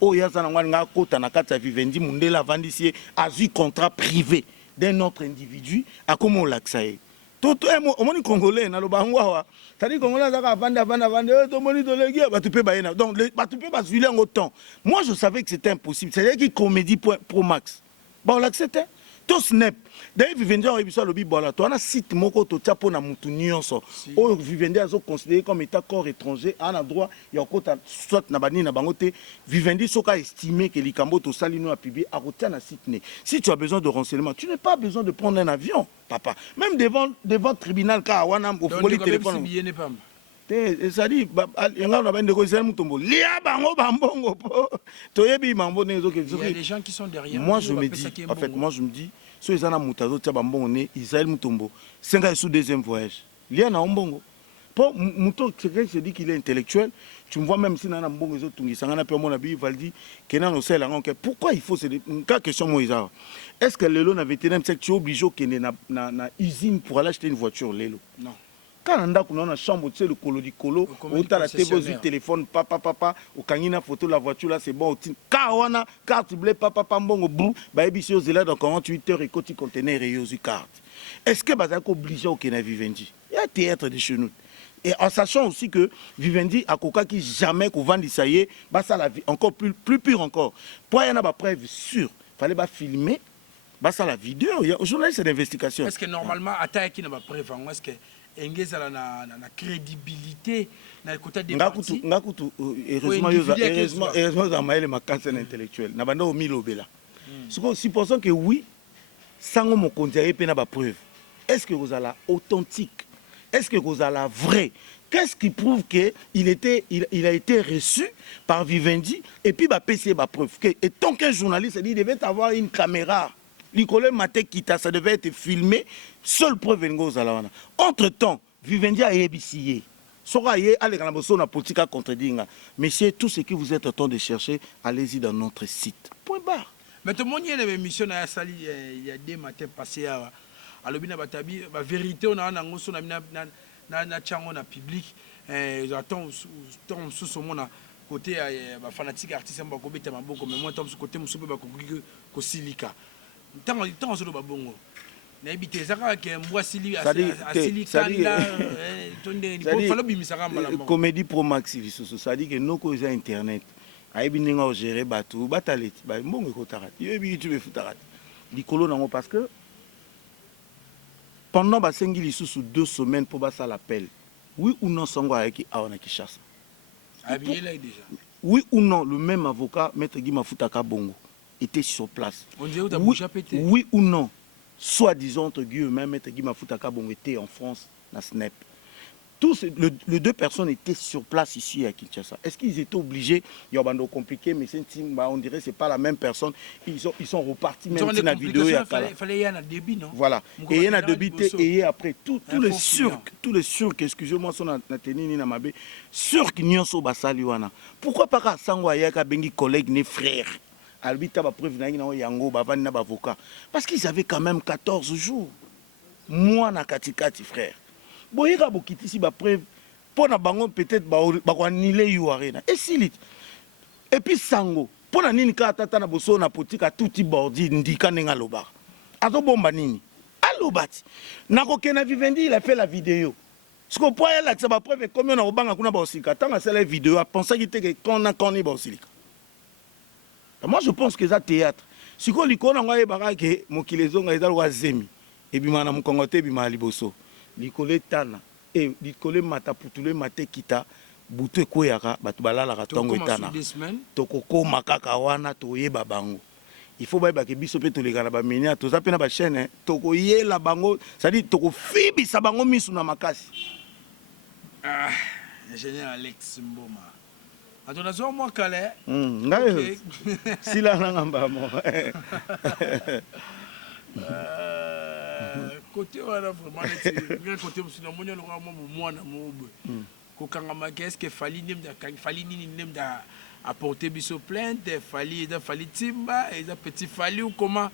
o yaza na ngwana kota na kata Vivendi mundela vandisie azui contrat privé d'un autre individu a comment l'accès toto o moni congolais na lo bangwa tadi congolais za vanda to moni to legi ba tu peux ba donc ba tu peux ba zuiler en autant moi je savais que c'était impossible c'est à dire qu'il comédie pro max bon l'acceptait to snap d'ailleurs Vivendi a réussi à lobby voilà toi na site moko to tapo na mutu nyonso o Vivendi a considéré comme état corps étranger à un endroit il y a kota soit na bani na bangote Vivendi soka estimé que likambo to salino a publié à côté na site né si tu as besoin de renseignements tu n'as pas besoin de prendre un avion papa même devant tribunal ka wana au foli téléphone ça dit il y a des gens qui sont derrière moi je me dis en fait moi je me dis so ezana mutazo tia bambongo ne Israël Mutombo 5 ans sous deuxième voyage lia na ombongo pour muto quelqu'un se dit qu'il est intellectuel tu me vois même si na mbongo zo tungi sangana pe mon abi valdi kenan no sel nga pourquoi il faut c'est une question moïsa est-ce que lelo na 21e siècle tu es obligé que na usine pour aller acheter une voiture lelo non. Quand on a une chambre, tu sais, le colo du colo, on a la téléphone, papa, au canina photo la voiture là, c'est bon. Car on a carte bleue, papa, bon, boum, bah, et aux élèves dans 48 heures et côté conteneur et aux carte. Est-ce que bah, c'est obligé au Kenya Vivendi? Il y a théâtre de chez nous. Et en sachant aussi que Vivendi a coca qui jamais qu'on vend ça y est, bah ça la vie encore plus pure encore. Pour y en a pas preuve sûre, fallait pas filmer. Bah ça la vidéo, il y a un journaliste d'investigation. Est-ce que normalement, attaque qui n'a pas preuve, est-ce que engeza na crédibilité na côté des partis ngakutu heureusement za maele makasi na intellectuel na banda o milobela supposons que oui sango mokonzi aye pe na ba preuve. Est-ce que vous allez authentique? Est-ce que vous allez vrai? Qu'est-ce qui prouve qu'il a été reçu par Vivendi et puis bah PC bah preuve que et tant qu'un journaliste il devait avoir une caméra. Nicolas Maté Kita ça devait être filmé. Seule preuve aux alawana. Entre-temps, Vivendi a ébissé. Soraye allez dans la na politique à contredire. Messieurs, tout ce que vous êtes en train de chercher, allez-y dans notre site. Point barre. Mais tout le monde y a une émission à Sali il y a des matins passés à l'obina batabi la vérité on a ngoso na chango na public j'attends sous son mona côté ba fanatique artiste mba ko beta maboko mais moi tant ce côté musupe ba ko silika tant zo ba bongo na ebité zaka ke mbwa sili asilika là tonde ni falo bimisaka mbala comédie pro maxi bisoso ça dit que noko eza internet ayebi ninga o gérer batou bataleti ba mbongo ko tarati yebi YouTube futarati likolo nango parce que pendant Basengili sous 2 semaines pour ça l'appel. Oui ou non Sango avec Aona Kishasa. Habillé là déjà. Oui ou non le même avocat Maître Guy Mafutaka Bongo était sur place. On dirait que tu as pété. Oui ou non soi-disant entre guillemets Maître Guy Mafutaka Bongo était en France na Snap. Tous les 2 personnes étaient sur place ici à Kinshasa. Est-ce qu'ils étaient obligés? Il y a un compliqué, mais on dirait que ce n'est pas la même personne. Ils sont repartis même dans la vidéo. Il fallait y avoir un débit, non? Voilà. Et il y a un débit et après tous les surcs, excusez-moi, sont na teni ni na mabe, surcs nyonso basali wana. Pourquoi pas ka sango ayaka bengi collègue ne frère? Albita ba preuve na yango ba vani na ba avocat. Parce qu'ils avaient quand même 14 jours. Moi na katikati frère. Boyega bokitisi ba preuve pour na bango peut-être ba ko annuler yo arena et silit et puis sango pour na nini ka tata na boso na politika touti bordi ndika nenga loba azo bomba nini alobati nako kena Vivendi il a fait la vidéo ce qu'on peut là ça ba preuve comme on a obanga kuna ba osika tanga c'est la vidéo a pensé qu'il était qu'on ni ba osika. Moi je pense que ça théâtre si ko likona ngwa ba ke mokilezo nga ezalo wa zemi et bima na mkongote bima liboso likole tana et likole mata putule mate kita butu ekoyaka batu balala katongo etana tokoko makaka wana toyeba bango il faut bayeba ke biso pe tolekana ba menia toza pe na ba chaîne tokoyela bango ça dit toko fibisa bango misu na makasi ingénieur Alex Mboma atona zo mo kale ngai sila na ngamba mo côté voilà vraiment le côté musina monyo lo kwa mwana mobwe ko kangama qu'est-ce que fali nini nemda apporter biso plainte fali timba et da petit fali ou comment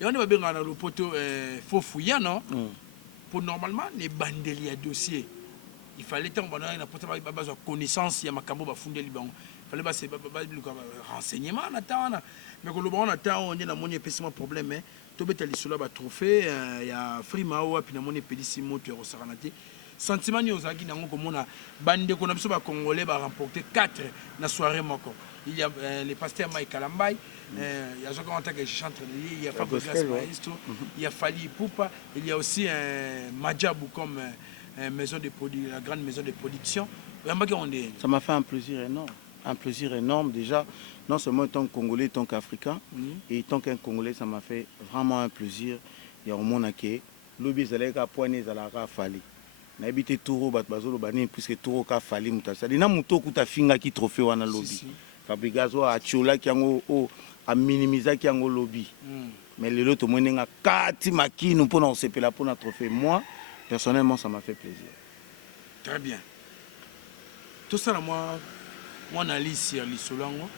et on va bien dans le poteau faut fouiller non pour normalement les bandeli à dossier il fallait tant on a porter ba besoin connaissance ya makambo ba fundeli bango fallait ba c'est ba renseignement na tana mais ko lo bon na tana on est na monyo pessimo problème mais tobeta lisolo ba trophée ya frima wa pina moni pelisi moto ya rosaranate sentiment ni ozaki nango komona bande ko na biso ba congolais ba remporter 4 na soirée moko il y a les pasteurs Mike Kalambai il y a Jean Contact et chantre il y a Fabrice Maestro il y a Fali Poupa il y a aussi Madjabou comme maison de production la grande maison de production ça m'a fait un plaisir énorme déjà non seulement en tant que Congolais, en tant qu'Africain, et en tant qu'un Congolais, ça m'a fait vraiment un plaisir. Il y a un monde qui lobby zaleka poigné zalaka fali. Na habité Touro batbazolo bani puisque Touro ka fali mutasa. Dina muto kuta finga ki trophée wana lobby. Fabrigazo a chola ki yango o a minimiser ki yango lobby. Mais les autres monenga kati makinu pour on sepela pour notre trophée. Moi personnellement ça m'a fait plaisir. Très bien. Tout ça moi analyse sur l'isolango.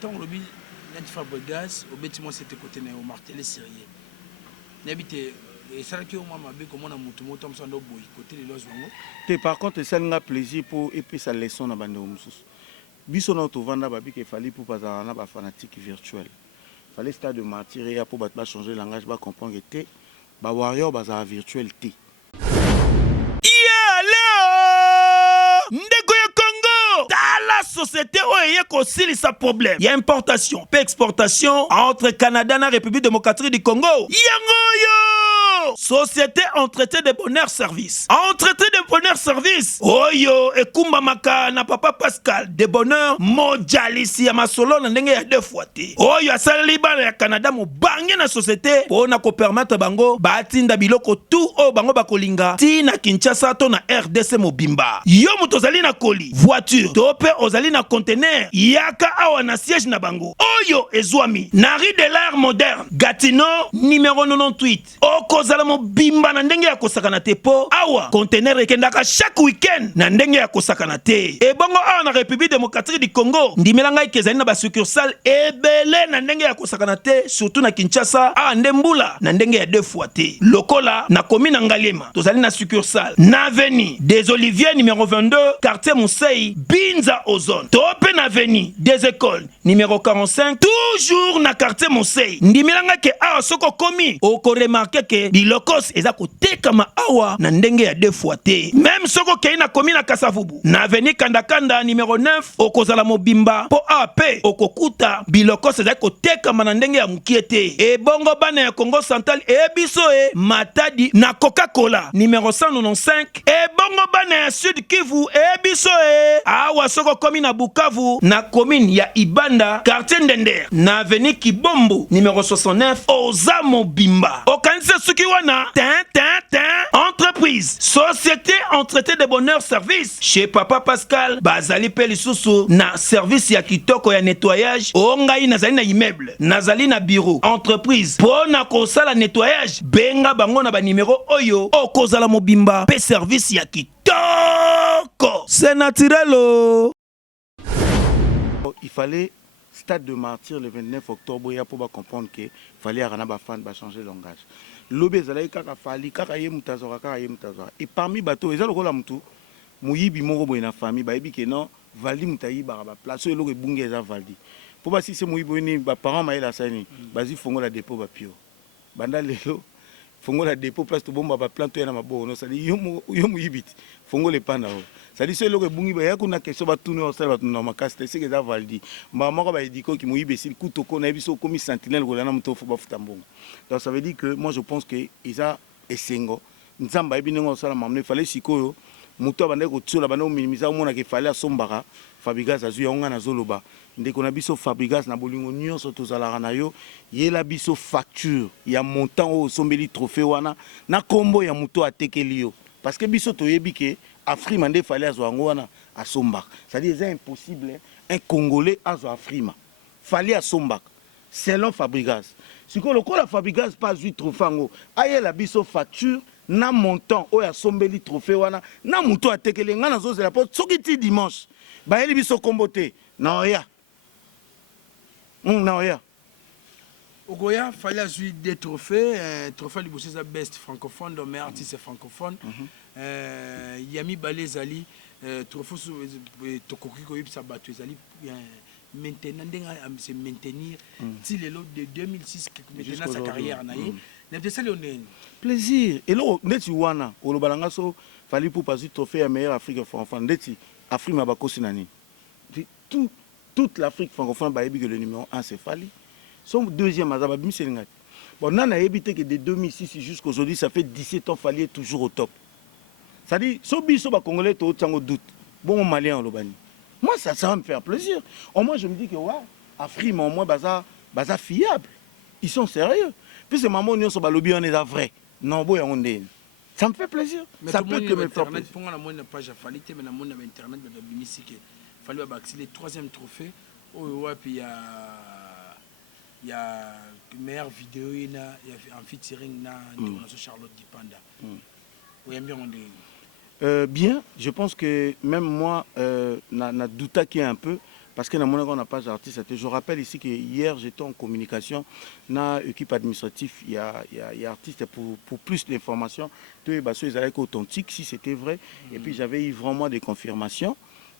Tant que lobby Fabrigas au bâtiment c'était côté au martelé sérieux n'habité et ça qui au moins m'a bien comment on a mutumo comme ça boy côté les lois wango par contre ça n'a plaisir pour et puis ça leçon na bande mususu biso na to vanda ba biki fallait pour pas na ba fanatique virtuel fallait stade de martyr pour ba changer langage ba comprendre que ba warrior ba za virtuel t ndeko ya Congo la société oye kosilisa problème ya importation pe exportation entre Canada na République démocratique du Congo yango yo société entretien de bonheur service. Entretien de bonheur service. Oyo ekumbamaka na papa Pascal de bonheur mojalisi ya masolo na ndenge ya 2 fois te. Oyo asaleli bana ya Canada mo bange na société pona ko permettre bango batinda biloko tout o bango bakolinga ti na Kinshasa to na RDC mobimba. Yo muto ozali na koli voiture to pe ozali na conteneur yaka awa na siège na bango. Oyo ezwami na rue de l'Art moderne Gatineau numéro 98. Okozala mobimba na ndenge ya kosakana te po awa conteneur ekendaka chaque week-end na ndenge ya kosakana te. E bongo awa na République démocratique du Congo ndimela ngai kezali na ba succursale ebele na ndenge ya kosakana te, surtout na Kinshasa awa ndembula na ndenge ya 2 fois te. Lokola na commune Ngalema tozali na succursale na avenue des Oliviers numéro 22 quartier Mousseï Binza Ozone. Tope na avenue des écoles numéro 45 toujours na quartier Mousseï. Ndimela ngai ke awa soko komi oko remarquer ke bilokos eza kotekama awa na ndenge ya 2 fois te. Même soko kei na commune na Kasavubu na avenue Kandakanda numéro 9 okozala mobimba po AP okokuta bilokos eza kotekama na ndenge ya mukiete. E bongo bana ya Congo Central ebiso Matadi na Coca-Cola numéro 195. E bongo bana ya Sud Kivu ebiso awa soko komi na Bukavu na commune ya Ibanda quartier Ndender na avenue Kibombo numéro 69 oza mobimba. Okanise suki wana entreprise société entretien de bonheur service chez papa Pascal bazali pe lisusu na service ya kitoko ya nettoyage. Ongai nazali na immeuble nazali na bureau entreprise pona kosala nettoyage benga bango na ba numéro oyo okozala mobimba pe service ya kitoko. C'est naturel. Il fallait stade de martyr le 29 octobre pour comprendre que fallait arana fan changer de langage. Lobe ezalaki kaka fali kaka ye mutazora kaka ye mutazora. Et parmi bateau ezalo kola mutu muyibi moko boye na famille bayebi ke non valdi mutayi ba place eloko ebungi eza valdi. Po ba si c'est muyibi ni ba parents maïla sani bazi fongo la dépôt ba pio. Banda lelo fongo la dépôt place to bomba ba planto na mabo no sali yo muyibi fongo le pana o. Ça dit c'est le bungi ba yakuna question ba tourner au salon na makasta c'est que ça valdi mama ko ba ediko ki muyibe si kutoko na biso komi sentinelle ko na muto fo ba futambongo. Donc ça veut dire que moi je pense que isa esengo nzamba ebinengo sala mamne fallait sikoyo muto abande ko tsola bande o minimiser mona ke fallait asombaka Fabrigas azu ya nga na zoloba ndeko na biso Fabrigas na bolingo nyonso tozalaka na yo yela biso facture ya montant o sombeli trophée wana na kombo ya muto atekeli yo parce que biso toyebi ke Afrima nde fallait azwa ngwana asombaka. C'est-à-dire c'est impossible un Congolais azwa Afrima. Fallait asombaka. Selon Fabrigas. Si ko lokola Fabrigas pas 8 trophée aye la biso facture na montant o ya sombeli trophée wana na muto atekele nga na zo la porte soki ti dimanche. Ba yeli biso kombote na oya. Na oya. Ogoya, fallait ajouter des trophées. Trophée du Bosséza Best francophone, le meilleur artiste francophone. Yami Balezali, trophée Tokoki Koyib Sabato Zali, maintenant, c'est maintenir. Si les lots de 2006, maintenant sa carrière, plaisir. Et là, Neti Wana, au Balangaso, fallait pour passer trophée à meilleur Afrique francophone. Neti, Afrique Mabako Sinani. Toute l'Afrique francophone, que le numéro 1, c'est Fali. Son deuxième Azababim Selingat. Bon, on a évité que de 2006 jusqu'à aujourd'hui, ça fait 17 ans, fallait toujours au top. Ça dit, si on Congolais, tu as un doute. Bon, Malien, Lobani. Moi, ça va me faire plaisir. Au moins, je me dis que, ouais, Afrique, au moins, baza fiable. Ils sont sérieux. Puis, c'est maman, on a lobby, on est vrai. Non, bon, on est. Ça me fait plaisir. Mais ça peut que me faire plaisir. Pour moi, la page Falité, mais la monde avait Internet, il fallait accéder le 3e trophée. Oh, ouais, puis il y a meilleure vidéo, il y a un featuring na Charlotte Dipanda. Bien, je pense que même moi, n'a douté qu'il y a un peu, parce que on n'a pas d'artiste. Je rappelle ici que hier, j'étais en communication, dans l'équipe administrative, il y a artiste pour plus d'informations, ils allaient être authentiques, si c'était vrai. Et puis j'avais eu vraiment des confirmations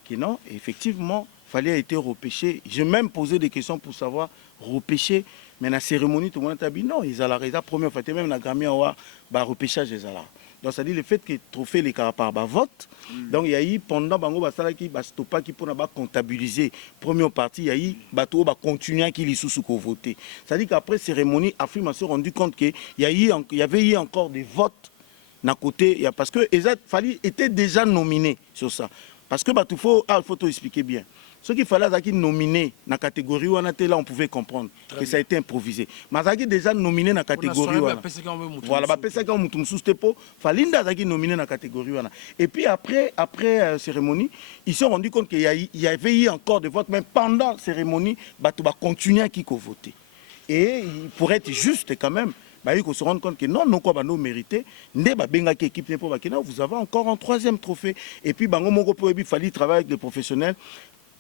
que non, effectivement, il fallait être repêché. J'ai même posé des questions pour savoir repêcher. Mais la cérémonie, tout le monde a dit non, ils allaient la première fois, même la Grammy, repêchage, ils allaient. Donc ça dit le fait que trophée les cas par vote. Donc il y a eu pendant bango basala qui bastopa qui pour na comptabiliser première partie il y a eu bateau ba continuer qui les sous voter. Ça dit qu'après cérémonie Afrima s'est rendu compte que il y avait eu encore des votes na côté parce que Ezat Fali était déjà nominé sur ça. Parce que il faut tout expliquer bien. Ce qu'il fallait c'est qu'il nominé dans la catégorie où on était là, on pouvait comprendre que ça a été improvisé. Mais il déjà nominé dans la catégorie où voilà, il fallait nominé dans la catégorie où et puis après cérémonie, ils se sont rendus compte qu'il y avait eu encore des votes, mais pendant la cérémonie, il va continuer à qui voter. Et pour être juste quand même, il faut se rendre compte que non, nous mérité. Vous avez encore un 3e trophée. Et puis, il fallait travailler avec les professionnels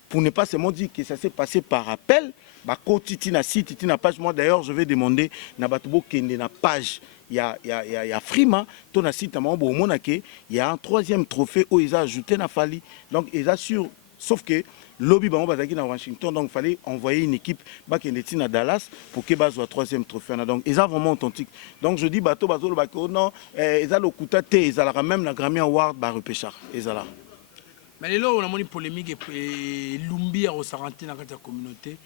pour ne pas seulement dire que ça s'est passé par appel. Page. Moi, d'ailleurs, je vais demander na page. Il y a Frima, ton site, il y a un 3e trophée où ils ont ajouté na Fali. Donc, ils assurent, sauf que lobby bango bazaki na Washington, donc il fallait envoyer une équipe bakendeti na Dallas pour que bazo 3e trophée. Donc ils sont vraiment authentiques. Donc je dis bateau bazo le bako non, ils ont le kuta te, ils ont même la Grammy Award ba repêchard. Ils ont là. Mais là on a une polémique et Lumbi a ressorti dans la communauté.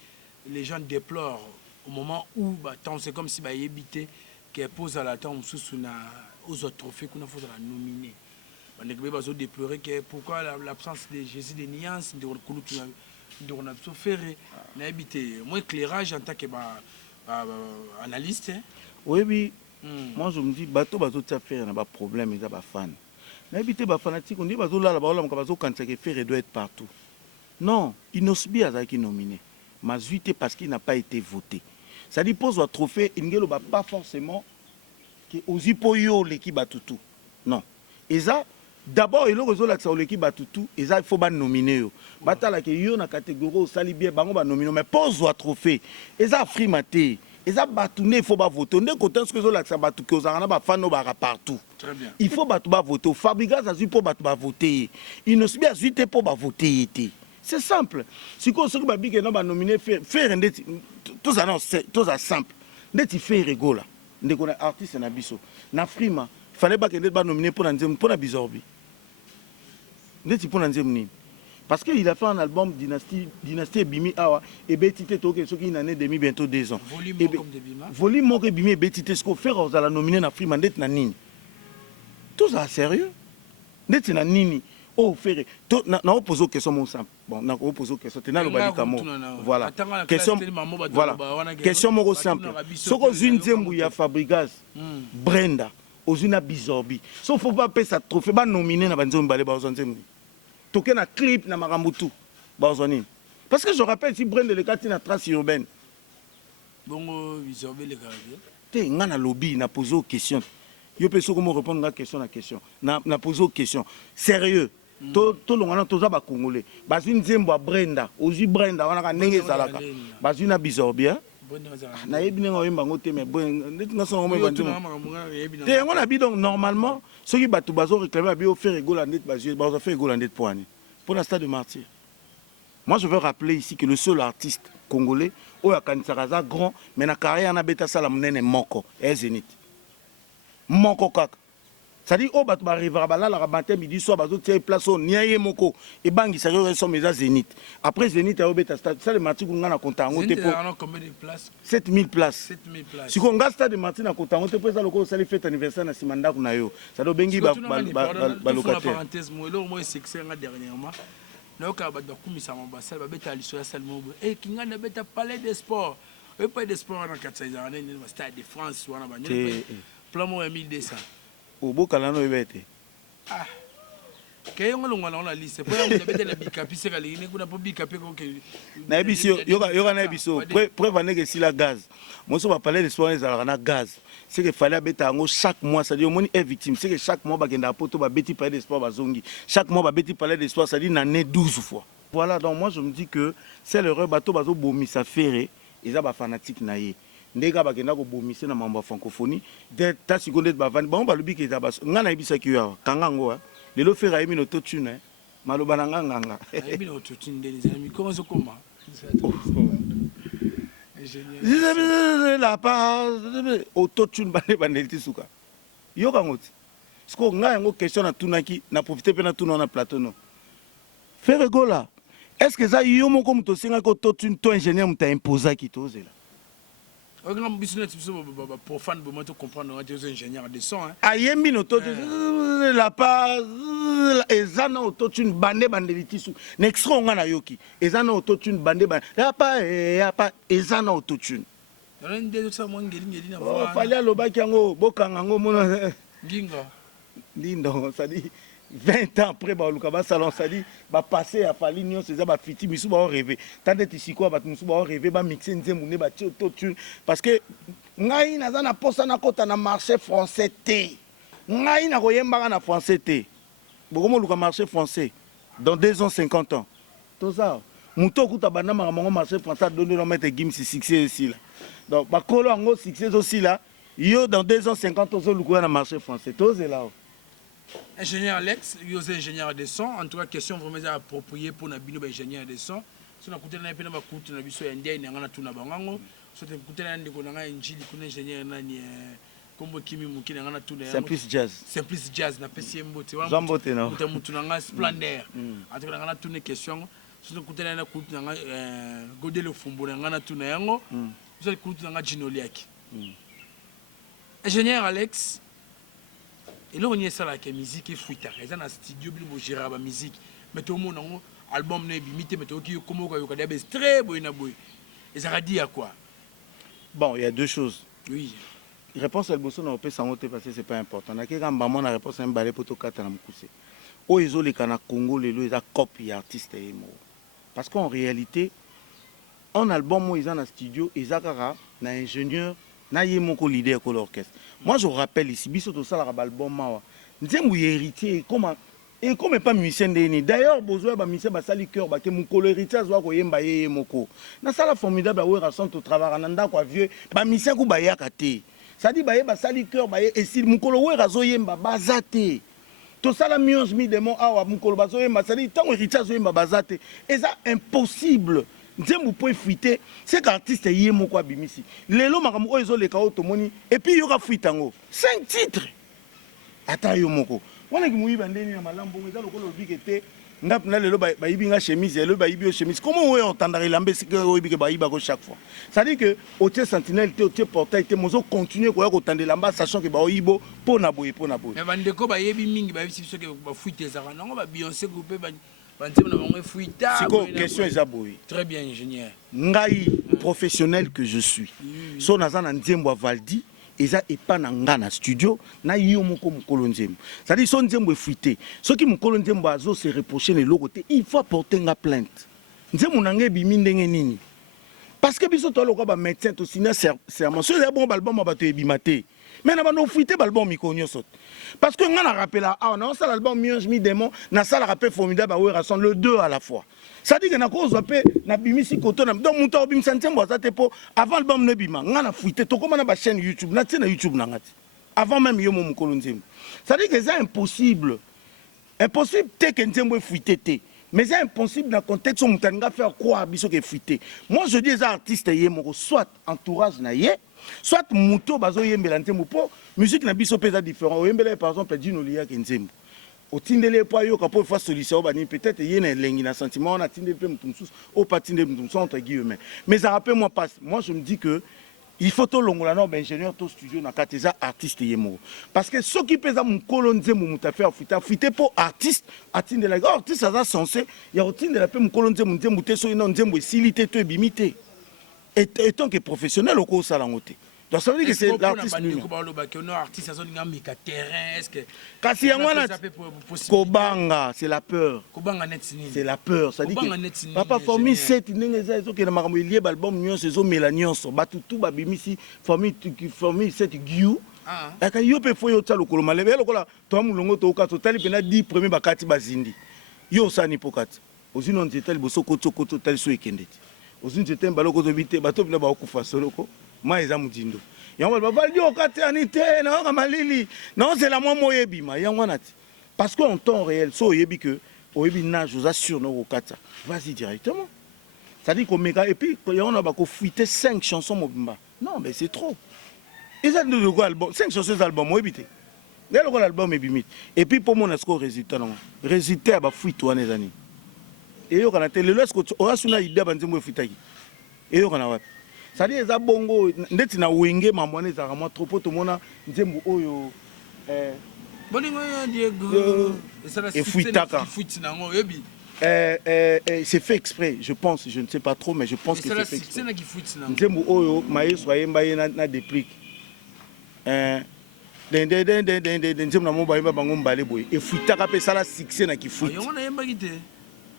Les gens déplorent au moment où c'est comme si éviter qu'elle pose à la temps sous aux autres trophées qu'on a fait la nominer. On a déploré que pourquoi l'absence de Jésus de nuances de moi éclairage en tant qu'analyste. Oui. Moi je me dis bateau faire un problème ils ont des fans. Mais éviter les fanatiques on dit bateau là quand ça faire doit être partout. Non, Inosbi a été nominé. Mais parce qu'il n'a pas été voté. Ça dit pose un trophée il ne va pas forcément que aussi pour l'équipe Batutu. Non. Et ça d'abord, il faut que l'équipe Batutu, il faut nominer. Batala que yo na catégorie sali bien bango ba nominer mais pose un trophée. Ils ont frimaté. Ils ont batouné, il faut pas voter. On est content que zo la batu que ozana ba fan no ba partout. Très bien. Il faut battre ba voter. Fabrigas a pour battre ba voter. Il ne se bien suite pour ba voter. C'est simple. Si qu'on se ba big no ba nominer faire ndeti tout ça non tout ça simple. Ndeti faire rigola. Ndeko na artiste na biso. Na frima fallait pas qu'il ait nominé pour la Bizorbi. Parce qu'il a fait un album Dynastie Bimi Awa et Betité Toke, ce qui est une année demi, bientôt 2 ans. Volume Moke Bimi et Betité, ce qu'on fait, on a nominé na Frima, net na Nini. Tout ça sérieux? Net na Nini. Oh, Ferré. Na opposé aux questions, mon simple. Bon, na opposé aux questions. T'es là le balikamo. Voilà. Question. Voilà. Question mon simple. Ce qu'on une zembu ya Fabrigas, Brenda. Ozuna Bizorbi. Sauf faut pas payer ça trophée ba nominé na banzo mbalé ba ozonzemu. Toké na clip na marambutu ba ozoni. Parce que je rappelle si Brenda le kati na trace urbaine. Bon Bizorbi le gars. Té ngana lobby na poser aux questions. Yo pe so comment répondre à question na poser aux questions. Sérieux. To longana toza ba congolais. Bazine zembo Brenda, ozi Brenda wana ka ndenge zalaka. Bazina Bizorbi hein. Normalement, ceux qui battent Bazo réclament à faire rigoler pour l'instant de martyr. Moi, je veux rappeler ici que le seul artiste congolais, Oya grand, mais na carrière na beta salamnene moko, et Zénith. Moko kaka. C'est-à-dire, oh, tu arriveras là, la matin, midi, soir, tu as place au Niaye Moko, et Bangi, ça y est, mes Zénith. Après Zénith, ça, le martyr qu'on a compté en Zénith, combien de places? 7000 places. 7000 places. Si on gagne ça de martyr, on a compté en compté, ça, le salé fête anniversaire, na Simanda, qu'on a eu. Ça doit bengi, balocataire. Parenthèse, moi, moi, c'est que c'est dernièrement. Nous, quand on a commis ça, on a fait la salle, et qui a un palais de sport. Et pas de sport, on a 400 ans, on a un stade de France, on a un plan 1200. Au beau calano ebete. Ah. Kayo ngolonga na liste. Pour la bête la bikapi c'est kali ne kuna po bikapi ko ke. Na biso yoga na biso. Preuve que si la gaz. Moi so va parler de soins na gaz. C'est que fallait beta ngo chaque mois, ça dit au moins est victime. C'est que chaque mois ba genda poto ba beti parler de sport bazongi. Chaque mois ba beti parler de sport, ça dit na né 12 fois. Voilà, donc moi je me dis que c'est l'erreur bateau bazo bomi ça ferré, ils a ba fanatique na ye. Ndega bakenda ko bomisa na mambo francophonie de ta seconde bavani bon ba lubi ke ta bas ngana ibisa ki ya kangango lelo fera imi no totune maloba na nganga imi no totune des amis comment ça comment la pa au totune bane banelti suka yo kangoti parce que nga yango question na tunaki na profiter pe na tuna na plateau non faire gola est-ce que ça yo moko muto singa ko to tune to ingénieur muta imposer ki to zela Regarde, business, profane, pour moi, tu comprends, on est ingénieur de son. Ayembi no to la pas ezana auto tune bande litisu n'extra on na yoki ezana auto tune bande ya pas ezana auto tune fallait aloba kiango bokanga ngo mona nginga lindo ça dit 20 ans après baluka ba salon ça dit ba passer à fali nyo c'est ça ba fiti misu ba rêver tant d'être ici quoi ba misu ba rêver ba mixer nzembu ne ba ti auto tune parce que ngai naza na posa na kota na marché français té ngai na koyemba na français té bokomo luka marché français dans 2 ans 50 ans tout ça muto kuta bana mango marché français donner no mettre game si succès aussi là donc ba kolo ngo succès aussi là yo dans 2 ans 50 ans luka na marché français tout c'est là. Ingénieur Alex, il est ingénieur de son. En tout cas, question vraiment appropriée pour Nabino, ingénieur de son. Si on a écouté un peu de coups, on a vu sur Indien, on a tout nabango. Si on a écouté un peu de un ingénieur comme Kimi Mouki, on a tout. Simplice Jazz. Simplice Jazz, na PCM Bote. Jean Bote, non. On a Splendeur. En tout cas, on a toutes les questions. Si on a écouté un coup, on a Godé le Fumbo, on a tout. Si on a écouté un Ginoliak. Ingénieur Alex. Et là, on y est ça, la musique est fruitée. Il y a un studio qui gère la musique. Mais tout le monde a un album qui est imité, mais tout le monde a un très beau. Et ça a dit à quoi? Bon, il y a 2 choses. Oui. Réponse à l'Ebosso, on peut s'en ôter parce que ce n'est pas important. Il y a une réponse à un balai pour tout le monde. Au Iso, les Cana Congo, les lois, ils ont copié artistes. Parce qu'en réalité, un album, ils ont un studio, ils ont un ingénieur. Na yé mon leader de l'orchestre. Moi je rappelle ici, biso to sala album mawa. Nzembu héritier comment et comme pas musicien de d'ailleurs besoin ba musicien ba sali cœur ba ke mon héritier zo ko yemba yé moko. Na sala formidable wa rason to travail nanda kwa vieux ba musicien ku ba yakate. Ça dit ba yé ba sali cœur ba yé et si mon kolo wa razo yemba bazate. To sala mionge mi de mon awa mon kolo bazo yemba ça dit tant héritier zo yemba bazate. Et ça impossible. Nzembu po fuiter c'est qu'artiste yé moko abimisi lelo makambo oyo ezoleka otomoni et puis yoka fuitango 5 titres ata yo moko wana ki muyiba ndeni na malambo eza lokolo bikete ngap na lelo ba yibinga chemise lelo ba yibi chemise comment oyo otandara lambe sike oyo bike ba yiba ko chaque fois ça dit que otie sentinelle te otie portail te mozo continuer ko ya ko tandela lamba sachant que ba oyibo pona boye mais bandeko ba yebi mingi ba bisi que ba fuite ezaka nango ba Beyoncé coupé ba question est aboui. Très bien, ingénieur. Ngai, professionnel que je suis. So naza na nzembo Valdi, eza epa na nga na studio, na yo moko mukolo nzembo. Ça dit son nzembo fuité. Ce qui mukolo nzembo azo se reprocher les logoté, il faut porter une plainte. Nzembo nangé bimi ndenge nini. Parce que biso to lokaba médecin to signer serment. Ce est bon album ba to ebimate. Mais na ba no fuité album mikonyo sot. Parce que on a rappelé là, on a un album Mionge Mi Démon, na ça rappel formidable à rassemble le 2 à la fois. Ça dit que na cause appel na bimisi koto na donc muto bim santième boîte po avant l'album ne bima, on a fuité to comme na ba chaîne YouTube, na tina YouTube na ngati. Avant même yo mo kolonzim. Ça dit que c'est impossible. Impossible te que nzembo fuité te. Mais c'est impossible dans le contexte où on va faire quoi biso que fuité. Moi je dis aux artistes yé moko soit entourage na yé soit muto bazo yembela nzembo po musique na biso pesa différent yembela par exemple Dino Lia Kenzembo otindele po yo kapo fa solution bani peut-être yena lengi na sentiment on a tindele pe mutumsu o patinde mutumsu entre guillemets mais ça rappelle moi pas moi je me dis que il faut to longola no ingénieur to studio na kateza artiste yemo parce que ceux qui pesa mon kolonzembo mutafa fuita po artiste atindela artiste ça censé ya otindela pe mon kolonzembo nzembo te so ino nzembo esilité to ebimité et tant que professionnel au cours salangoté. Donc ça veut dire que c'est l'artiste lui-même. Kasi yangwana kobanga, c'est la peur. C'est la peur, ça dit que papa famille 7 ndengeza ezoke na makambo lié album nyonso ezo melanyonso batutu babimisi famille 7 giu. Aka yo pe foyo tsa lokolo malebe lokola to mulongo to ka to tali pena 10 premier bakati bazindi. Yo sani pokati. Ozino nzetali boso koto tali so ekendeti. Ozini jetem baloko to bité bato bina ba okufa soloko ma eza mudindo yango babali okate anite na ka malili non c'est la moi moyebima yango nati parce que en temps réel so yebi que oyebi na je vous assure no okata vas-y directement ça dit qu'on méga et puis on a ba ko fuiter 5 chansons mobimba non mais c'est trop ils ont de quoi album 5 chansons album moyebité ngai lokola album ebimiti et puis pour mon asko résultat non résultat ya bafuite wana ezani eyokana te lelo esko oyasuna idée banzembo efutaki eyokana wapi sadi eza bongo ndeti na wenge mambo wana ezalaka mwa trop po tomona nzembo oyo boningo yo Diego efuitaka c'est fait exprès, je pense, je ne sais pas trop, mais je pense que c'est fait exprès. Nzembo oyo maestro ayemba ye na déplique. Nzembo na moba yemba bango mbale boye. Efuitaka pe sala succès na ki fuite. Yango na yemba kite.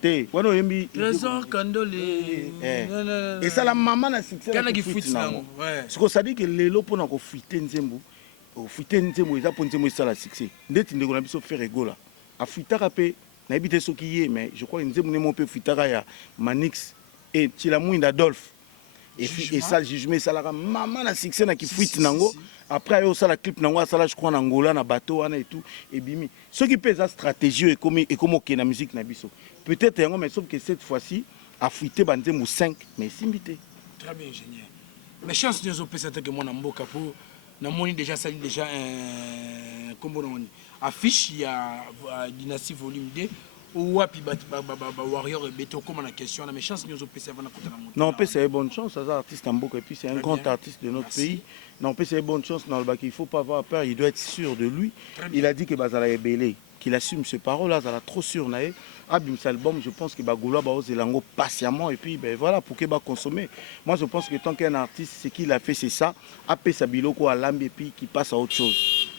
Te, wana oyembi Trésor Kandole. Et ça la maman na succès na ki fuite nango. Siko sadi que lelo pona ko fuite nzembo. O fuite nzembo eza po nzembo sala succès. Ndeti ndeko na biso faire egola. Afuitaka pe na ebite soki ye mais je crois nzembo ne mo pe fuitaka ya Manix et Chilamwinda Adolphe. Et ça jugement ça la maman na succès na ki fuite nango. Après yo ça la clip nango ça la je crois na Angola na bateau wana et tout et bimi. Ce qui pèse la stratégie et comme que na musique na biso. Peut-être yango mais sauf que cette fois-ci a fuité banzembo 5 mais simbité. Très bien ingénieur. Mais chance nous opé ça que mon amboka pour na moni déjà ça déjà un combo na affiche ya Dynastie volume 2 ou wapi ba warrior et beto comme la question na mais chance nous opé ça va na kota na moto. Non, c'est une bonne chance ça artiste amboka et puis c'est un grand artiste de notre pays. Non, c'est une bonne chance dans le bac, il faut pas avoir peur, il doit être sûr de lui. Il a dit que bazala est belé, qu'il assume ses paroles là, ça l'a trop sûr naé. Abim cet album, je pense que Bagoula ba oser lango patiemment et puis ben voilà pour qu'il va consommer. Moi je pense que tant qu'un artiste ce qu'il a fait c'est ça, après sa biloko à lambe et puis qui passe à autre chose.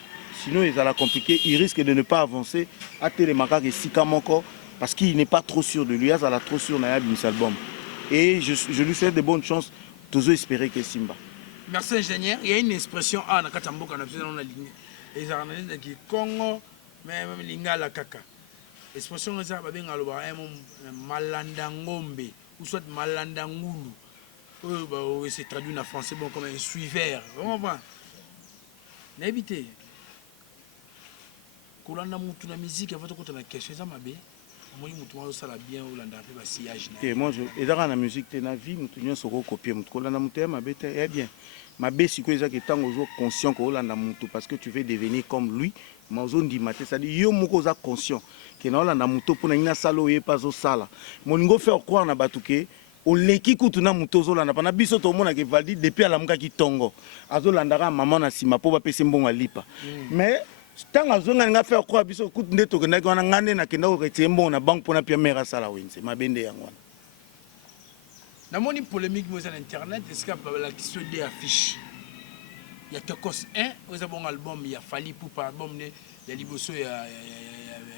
Sinon il va compliqué, il risque de ne pas avancer à télémaca et Sikamoko parce qu'il n'est pas trop sûr de lui, ça l'a trop sûr naé Abim cet album. Et je lui souhaite de bonnes chances, toujours espérer que Simba. Merci ingénieur, il y a une expression na katamboka na biso na ligne. Et ça na qui Congo même lingala kaka. Expression ça ba benga loba malanda ngombe ou soit malanda ngulu. Oh c'est traduit en français bon comme un suiveur. Comment va? N'habité. Kolanda mutu na musique avant ko na question ça mabe. Moi mutu wa sala bien ou landa pe ba sillage na. Et moi je et dans la musique te na vie mutu nyo soko copier mutu kolanda mutu mabe te est bien. Mabe siko eza ke tango zo conscient ko landa mutu parce que tu veux devenir comme lui. Mazondi maté ça dit yo moko za conscient que na olanda mutu pona ina salo ye pas zo sala. Moningo faire croire na batuke o leki kutu na mutu zo landa pana biso to mona ke valide depuis alamuka ki tongo. Azo landa ka maman na sima po ba pese mbongo lipa. Mais tant azonga nga faire croire biso kutu ndeto ke ndaki wana ngane na kenda ko retie mbongo na banque pona pia mera sala wenze mabende yango. Na moni polémique sur internet est-ce que la question des affiches il y a Tokos 1 vous avez un album il y a Fali Poupa album il y a liboso il y a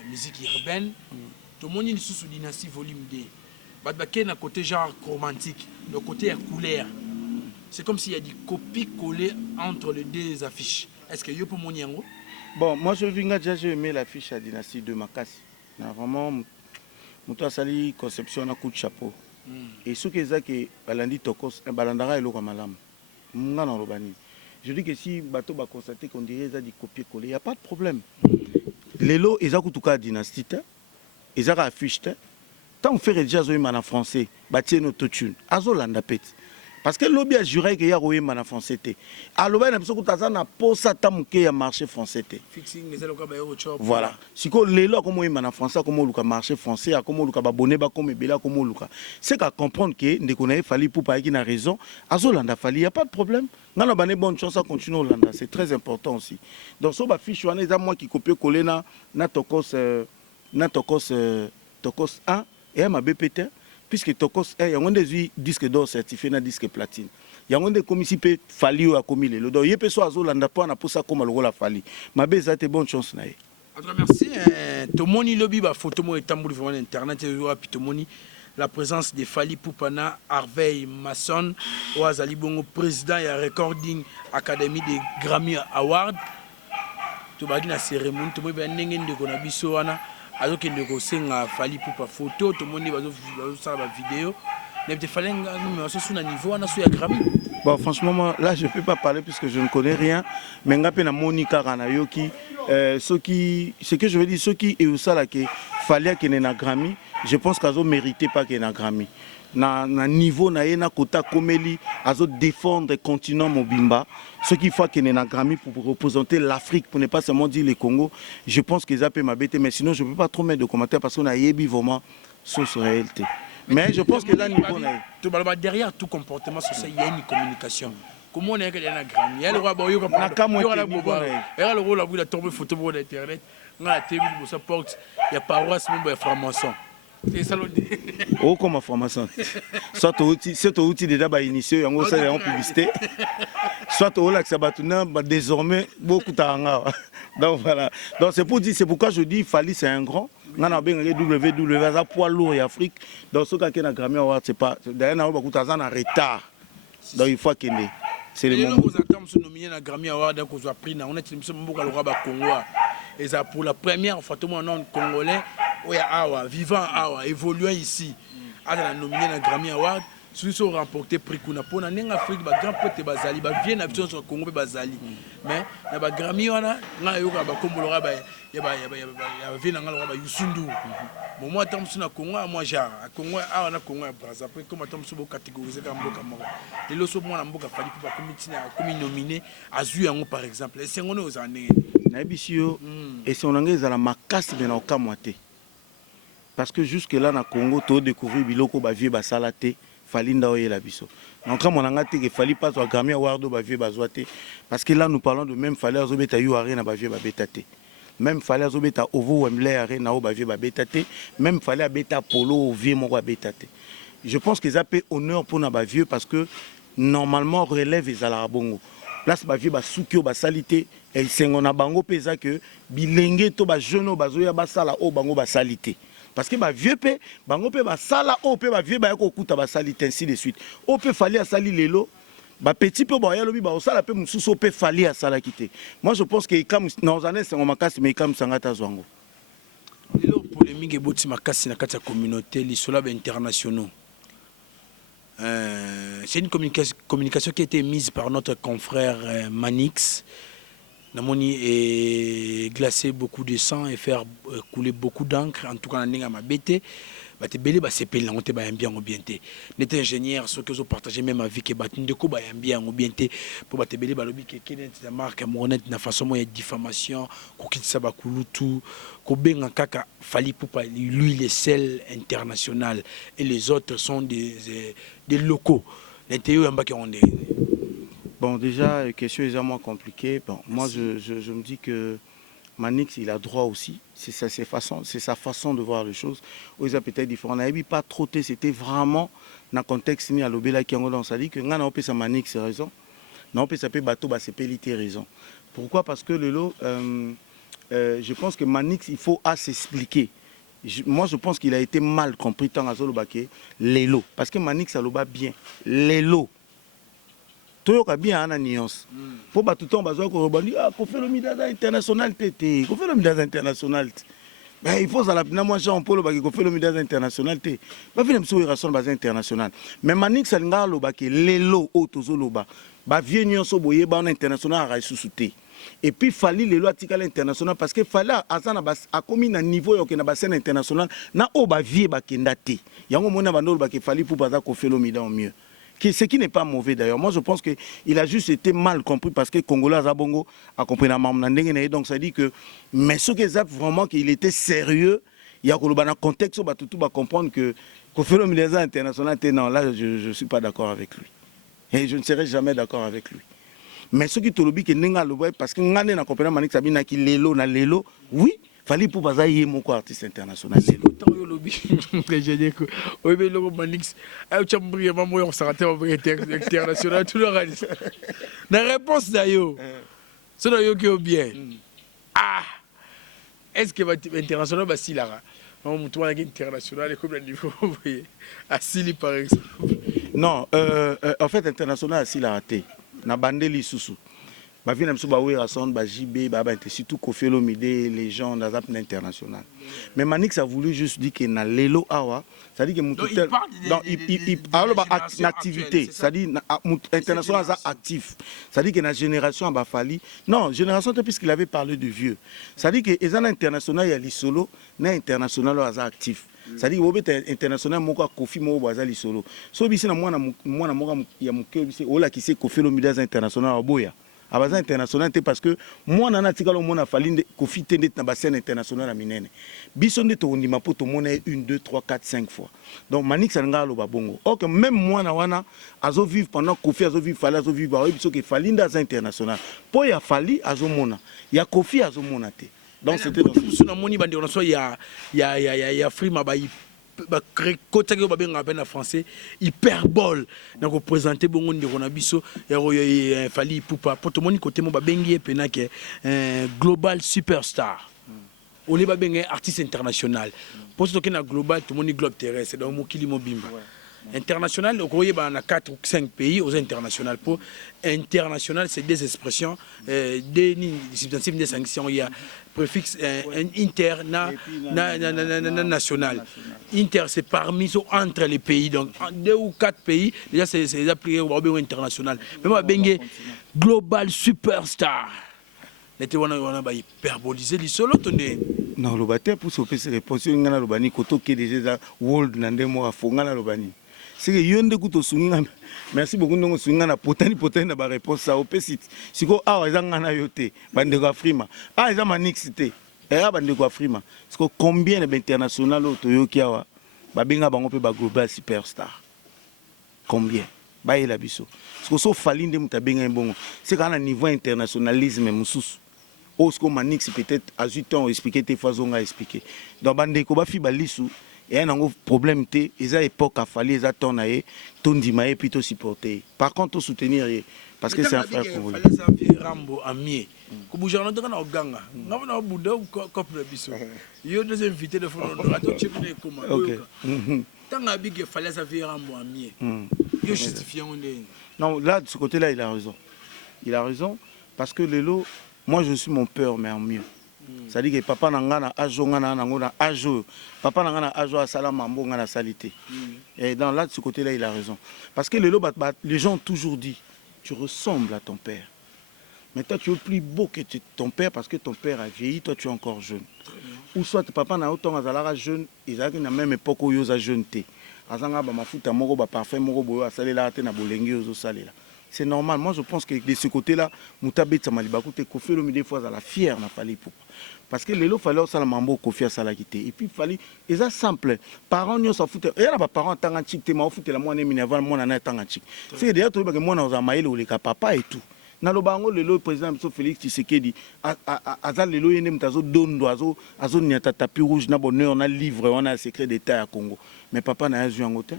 musique urbaine tout le monde est sous Dynastie volume 2 badbaké na côté genre romantique le côté couleur c'est comme s'il y a des copies collées entre les deux affiches est-ce que yo pour mon yango bon moi je viens déjà j'ai aimé l'affiche à Dynastie de Makassi vraiment muto sali conception na coup de chapeau. Et ce que c'est que balandi tokos balandara eloko malamu ngana robani je dis que si bateau va constater qu'on dirait ça dit copier coller il y a pas de problème lelo ezakutuka dynastie ezaka affiche tant on fait déjà zoima en français batie no totune azolanda peti parce que lobby a juré que ya royema en français té aloba na biso kutaza na posa tamuke ya marché français té fixing ezaloka ba yo chop voilà siko lelo comme oyema na français comme oluka marché français comme oluka ba bonnet ba comme bela comme oluka c'est qu'à comprendre que ndeko na Fali Poupa qui na raison azolanda Fali y a pas de problème ngana bané bonne chance à continuer Hollanda c'est très important aussi donc so ba fiche wana eza moi qui copier coller na tokos 1 et ma BPT puisque Tokos il y a un des disques d'or certifié na disque platine il y a un des commissions peut Fali ou a commis les donc il peut soit azolanda pas na pour ça comme le rôle a Fali ma beza te bonne chance na ye. Merci tomoni lobby ba photo mo etambouli vraiment internet et puis tomoni la présence de Fali Poupana Harvey Mason Oazali Bongo président et recording Academy des Grammy Awards to bagi na cérémonie to ba ndenge ndeko na biso wana azoki ndeko senga Fali Poupa photo to moni bazo sala ba vidéo mais te fallait mais sur un niveau wana sur ya Grammy. Bon franchement moi, là je peux pas parler puisque je ne connais rien mais ngapé na Monica Ranayoki ce que je veux dire ceux qui et ça là que fallait qu'il ait un Grammy je pense qu'ils ont mérité pas qu'il ait un Grammy na niveau na ye na kota komeli azo défendre le continent mobimba ce qu'il faut qu'il ait un Grammy pour représenter l'Afrique pour ne pas seulement dire le Congo. Je pense que ça peut m'abaisser, mais sinon je ne peux pas trop mettre de commentaires parce qu'on a yébi vraiment sur ce réalité. Mais je pense que là niveau derrière tout comportement social il y a une communication. Comment on est qu'il y a un Grammy? Il y a le roi Boyo qui a le rôle où il a tombé photo sur internet. On a TV pour sa porte. Il y a paroisse même pour franc-maçon. C'est ça le dit. Oh comme franc-maçon. Soit au outil déjà ba initié yango ça en publicité. Soit au lac Sabatuna désormais beaucoup tanga. Donc voilà. Donc c'est pour dire c'est pourquoi je dis Fally c'est un grand. On a bien WW ça poids lourd et Afrique. Donc ce qui est na Grammy Award c'est pas d'ailleurs na beaucoup en retard. Donc il faut qu'il ait. C'est le moment. Nous attendons ce nominé na Grammy Award qu'on soit pris na on est une beaucoup le roi Congo. Et ça pour la première fois tout le monde congolais vivant évoluant ici à la nominé na Grammy Award ceux qui ont remporté prix kuna pour na Afrique ba grand pote bazali ba vient na vision sur Congo bazali mais na ba Grammy wana nga yoka ba kombologa ba ya vient na ba Yusundu bon moi tant na Congo moi ja Congo na Congo Brazza après comme tant so catégoriser comme mboka moko et le so moi na mboka fali pour comme nominé azu yango par exemple et c'est on aux années na bisio et si on engage à la makasi mais na okamwate parce que jusque là na Congo to découvrir biloko ba vie ba salate Fally ndaoye la biso donc comme on a ngati que Fally pas au Grammy Award ba vie ba zoate parce que là nous parlons de même Fally azobeta yu arena ba vie ba betate même Fally azobeta ovo Wembley arena o ba vie ba betate même Fally abeta polo vie moko betate je pense que ça peut honneur pour na ba vieux parce que normalement relève les alabongo place ba vie ba soukio ba salité et sengona bango pesa que bilenge to ba jeune ba zoya ba sala o bango ba salité parce que ba vieux pe bango pe ba sala o pe ba vieux ba ko kuta ba salité ainsi de suite o pe Fally a sali lelo ba petit pe ba ya lobi ba o sala pe mususu o pe Fally a sala kité moi je pense que comme dans années c'est on makasi mais comme sangata zwango lelo polémique eboti makasi na kati ya communauté lisola ba internationaux. C'est une communication qui a été mise par notre confrère Manix. Namoni et glacer beaucoup de sang et faire couler beaucoup d'encre. En tout cas, on a ma bête. Bate belé ba sepel on te ba bien ou bien té. N'était ingénieur ce que vous partagez même avec que bat de ko ba bien ou bien té pour bate belé ba lobi que kenen ta marque monet na façon moyen diffamation ko kitsa ba kulutu ko benga kaka Fally Ipupa lui il est seul international et les autres sont des locaux. N'était yo mbaki on est. Bon déjà question est moins compliquée. Bon moi je me dis que Manix, il a droit aussi, c'est sa façon de voir les choses. Où il a peut-être différent. On n'avait pas trop, c'était vraiment dans le contexte ni à l'obéla qui on ça dit que on a sa Manix c'est raison. Non, peut s'appeler bateau bah c'est pélité raison. Pourquoi? Parce que le lot, je pense que Manix il faut s'expliquer. Moi je pense qu'il a été mal compris tant à Zolobaké les lots parce que Manix ça le bat bien les lots. Tout est bien en nuance. Faut pas tout le temps besoin qu'on rebondit. Ah, qu'on fait le midada international tété. Qu'on fait le midada international. Ben il faut ça la pina moi Jean Paul ba qu'on fait le midada international té. Ba venir me souire son base international. Mais Manix ça nga lo ba ke lelo otozo lo ba. Ba vieux nyonso boye ba en international a sous-souté. Et puis Fally les lois atika l'international parce que Fally azana a commis na niveau yo ke na bassin international na o ba vie ba kenda té. Yango mona bandolo ba ke Fally pour baza ko fait le midada au mieux. Ce qui n'est pas mauvais d'ailleurs. Moi je pense qu'il a juste été mal compris parce que Congolais Zabongo a compris la mamnandenge donc ça dit que mais ce que Zap vraiment qu'il était sérieux, il y a un contexte où tout va comprendre que fait le milieu international non là je suis pas d'accord avec lui. Et je ne serai jamais d'accord avec lui. Mais ce qui te lobby que n'enga le parce que ngane na comprendre Manix Sabina qui lelo na lelo, oui, Fally Ipupa bazaye mon artiste international. Je dis que oui mais le Manix a eu chambri maman on s'arrête international tout le reste. La réponse d'ailleurs c'est d'ailleurs qui est bien. Ah est-ce que va international ba silara on toi international comme le niveau vous voyez à Sili par exemple. Non en fait international à Sili a raté na bandeli susu. Ba vient même ba oui rason ba JB ba surtout Koffi Olomide les gens dans l'APN international. Mais Manix a voulu juste dire que na lelo awa, ça dit que mutuel dans il activité, ça dit international ça actif. Ça dit que na génération ba Fally. Non, génération puisqu'il avait parlé de vieux. Ça dit que les international il y a les solo, na international ça actif. c'est-à-dire bobeta international moko a Kofi moko bazali solo so bisi na mwana moko ya moke bisi ola ki se Kofi Olomide za international aboya abaza international te parce que mwana na tikalo mona falinde Kofi tende na bassin international na minene biso nde to ndima po to mona 1 2 3 4 5 fois donc Manix alanga lo babongo ok même mwana wana azo vivre pendant Kofi azo vivre fali azo vivre biso ke falinda za international po ya fali azo mona ya Kofi azo mona te donc c'était dans ce na moni bande on soit ya frima ba côté que babenga ben en français hyperbole na ko présenter bongo ndeko na biso ya fali pupa poto moni côté mo babengi pena ke global superstar on est babenga artiste international pour ce que na global tout moni globe terrestre donc mokili mobimba international au courrier dans 4 ou 5 pays aux international pour international c'est des expressions des substantifs des sanctions il y a préfixe national inter c'est parmi entre les pays donc 2 ou 4 pays déjà c'est appliqué au international même bengue global superstar n'était on a hyperboliser les solo tonné non le bâtiment pour se faire réponse ngana lo bani koto ke déjà world na ndemo afonga na lo bani c'est que yonde kuto sunga merci beaucoup ndongo sunga na potani na ba réponse ça opesi siko a ezanga na yote bande ko afrima a eza Manix te a bande ko afrima siko combien d'international auto yoki awa babenga bango pe ba global superstar combien ba ela biso siko so falinde mutabenga mbongo c'est kana niveau internationalisme mususu Osco Manix peut-être à 8 ans expliquer tes façons à expliquer donc bande ko ba fi balisu et un problème té eza époque a fallu eza tonaé tondima et plutôt supporter par contre soutenir parce que c'est un frère pour vous fallait ça vie rambo amié ko bouger on ndaka na oganga ngaba na buda couple biso yo deux invités de fond ato chekune comment tanga big fallait ça vie rambo amié yo justifiant on non là de ce côté-là il a raison parce que Lelo moi je suis mon père mais en mieux. C'est-à-dire que papa nangana ajo ngana nangona ajo papa nangana ajo asala mambo ngana salité. Et dans là de ce côté-là il a raison parce que les gens ont toujours dit tu ressembles à ton père. Mais toi tu es plus beau que ton père parce que ton père a vieilli, toi tu es encore jeune. Ou soit papa na autant azalara jeune, ils avaient na même époque où ils a jeune té. Azanga ba mafuta moko ba parfum moko boyo asalela te na bolengi ozo salela. C'est normal. Moi, je pense que de ce côté-là, Moutabé Samalibakou, Kofi Olomide fois à la fière n'a fallu pour. Parce que les lots fallait ça la mambo Kofi à Salakité. Et puis il fallait, et ça simple. Parents n'y s'en foutent. Et là, les parents tant antique, t'es ma foutu la moine minerval, moi n'en ai tant antique. C'est d'ailleurs tout le monde moi dans un maïl ou les papa et tout. Dans le bango le lot président M. Félix Tshisekedi, azal le lot yene mtazo dondo azo nyata tapis rouge na bonheur on a livre on a un secret d'État à Congo. Mais papa n'a pas eu en hôtel.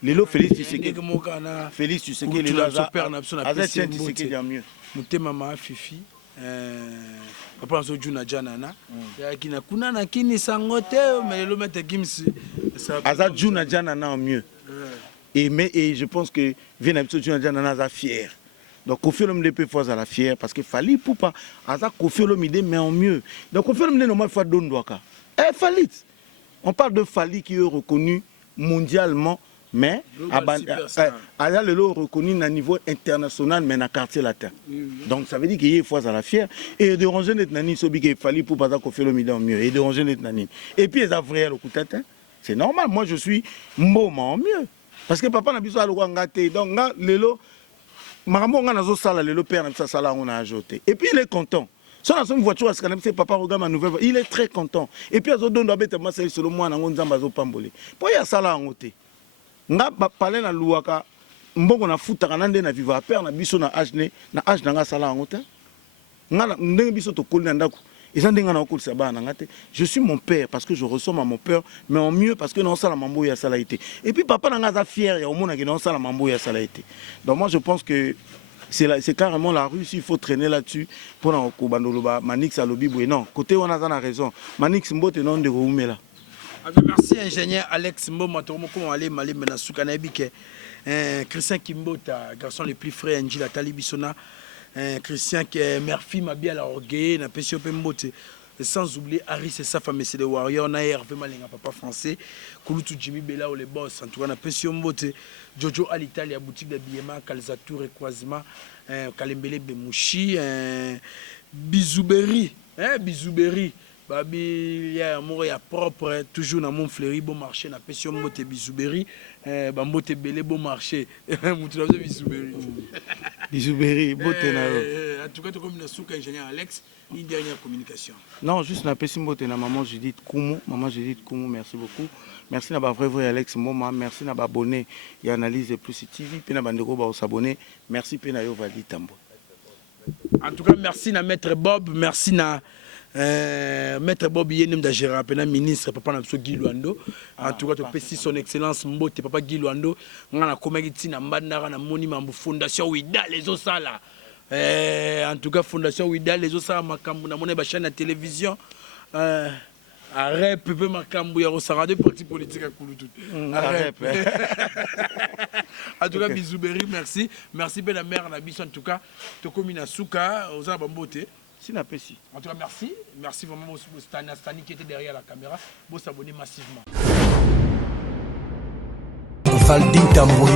Lelo Félix Tshisekedi Félix Tshisekedi le azet Tshisekedi en mieux mutema ma fifi papa nzo juna janana ya kina kuna na kini sangote mais le mettre gims azat juna janana en mieux et je pense que vient habitude juna janana za fier donc Kofi Olomide peut faire la fière parce que fallait pour pas azat Kofi Olomide mais en mieux donc Kofi Olomide normal fois dondoaka Falit on parle de Fali qui est reconnu mondialement. Mais Aya Lelo reconnu à niveau international mais à quartier latin. Donc ça veut dire qu'il y a fois à la fière et de ranger net nani sobi qu'il fallait pour pas qu'on fait le milieu mieux et de ranger net nani. Et puis les avrais le coup tête. C'est normal, moi je suis moment mieux parce que papa n'a besoin de le ngate donc là Lelo maman on a zo sala Lelo père n'a pas sala on a ajouté. Et puis il est content. Si on a une voiture, papa regarde ma nouvelle, il est très content. Et puis il doit être selon moi on a pambole. Pour y a sala en côté. Nga parler na luaka mbongo na futa kanande na vivre père na biso na âge na sala ngota nga ndenge biso to kolina ndako ezandenga na okolisa bana ngate je suis mon père parce que je ressemble à mon père mais en mieux parce que non sala mambo ya sala été et puis papa na nga za fier ya omona que non sala mambo ya sala été donc moi je pense que c'est carrément la rue il faut traîner là-dessus pour na ko bandoloba Manix alobi boye non côté on a raison Manix mbote non de roumela. Merci ingénieur Alex Mboma comment aller malé menasuka na bike Christian Kimbota garçon le plus frais Angela Talibisona Christian qui Murphy Mabia la orgueil na pesio pembote sans oublier Harris et sa femme c'est les Warriors na Hervé Malenga papa français Kulutu Jimmy Bella ou les boss en tout cas na pesio mbote Jojo à l'Italie à boutique d'habillement Calzatour et Croisement Kalembele Bemouchi Bizouberi Bizouberi babi ya moko ya propre toujours na mon fleuri bon marché na pession mbote bisouberi ba mbote belé bon marché mutu na bisouberi bisouberi bote na yo en tout cas to comme na souka ingénieur Alex une dernière communication. Non, juste na pesi mbote na maman Judith Koumou, merci beaucoup. Merci na ba vrai Alex Moma, merci na ba abonné et analyse plus TV pe na bandeko ba s'abonner. Merci pe na yo Valdi Tambo. En tout cas, merci na Maître Bob, merci na Maître Bob Yenem da Gérard Pena ministre papa na Guy Luando. En tout cas, to pesi son excellence mbote papa Guy Luando, ngana komaki tina mbandara na moni mambo fondation Wida les osala. En tout cas, fondation Wida les osala makambu na mona ba chaîne de télévision arrête peu makambu ya osara de parti politique à Kulutu. Arrête. En tout cas, bisouberi, merci. Merci bien la mère na biso en tout cas. To komina souka osala bambote. En tout cas, merci. Merci vraiment au Stani qui était derrière la caméra. Vous s'abonnez massivement. Faldin Tamboy.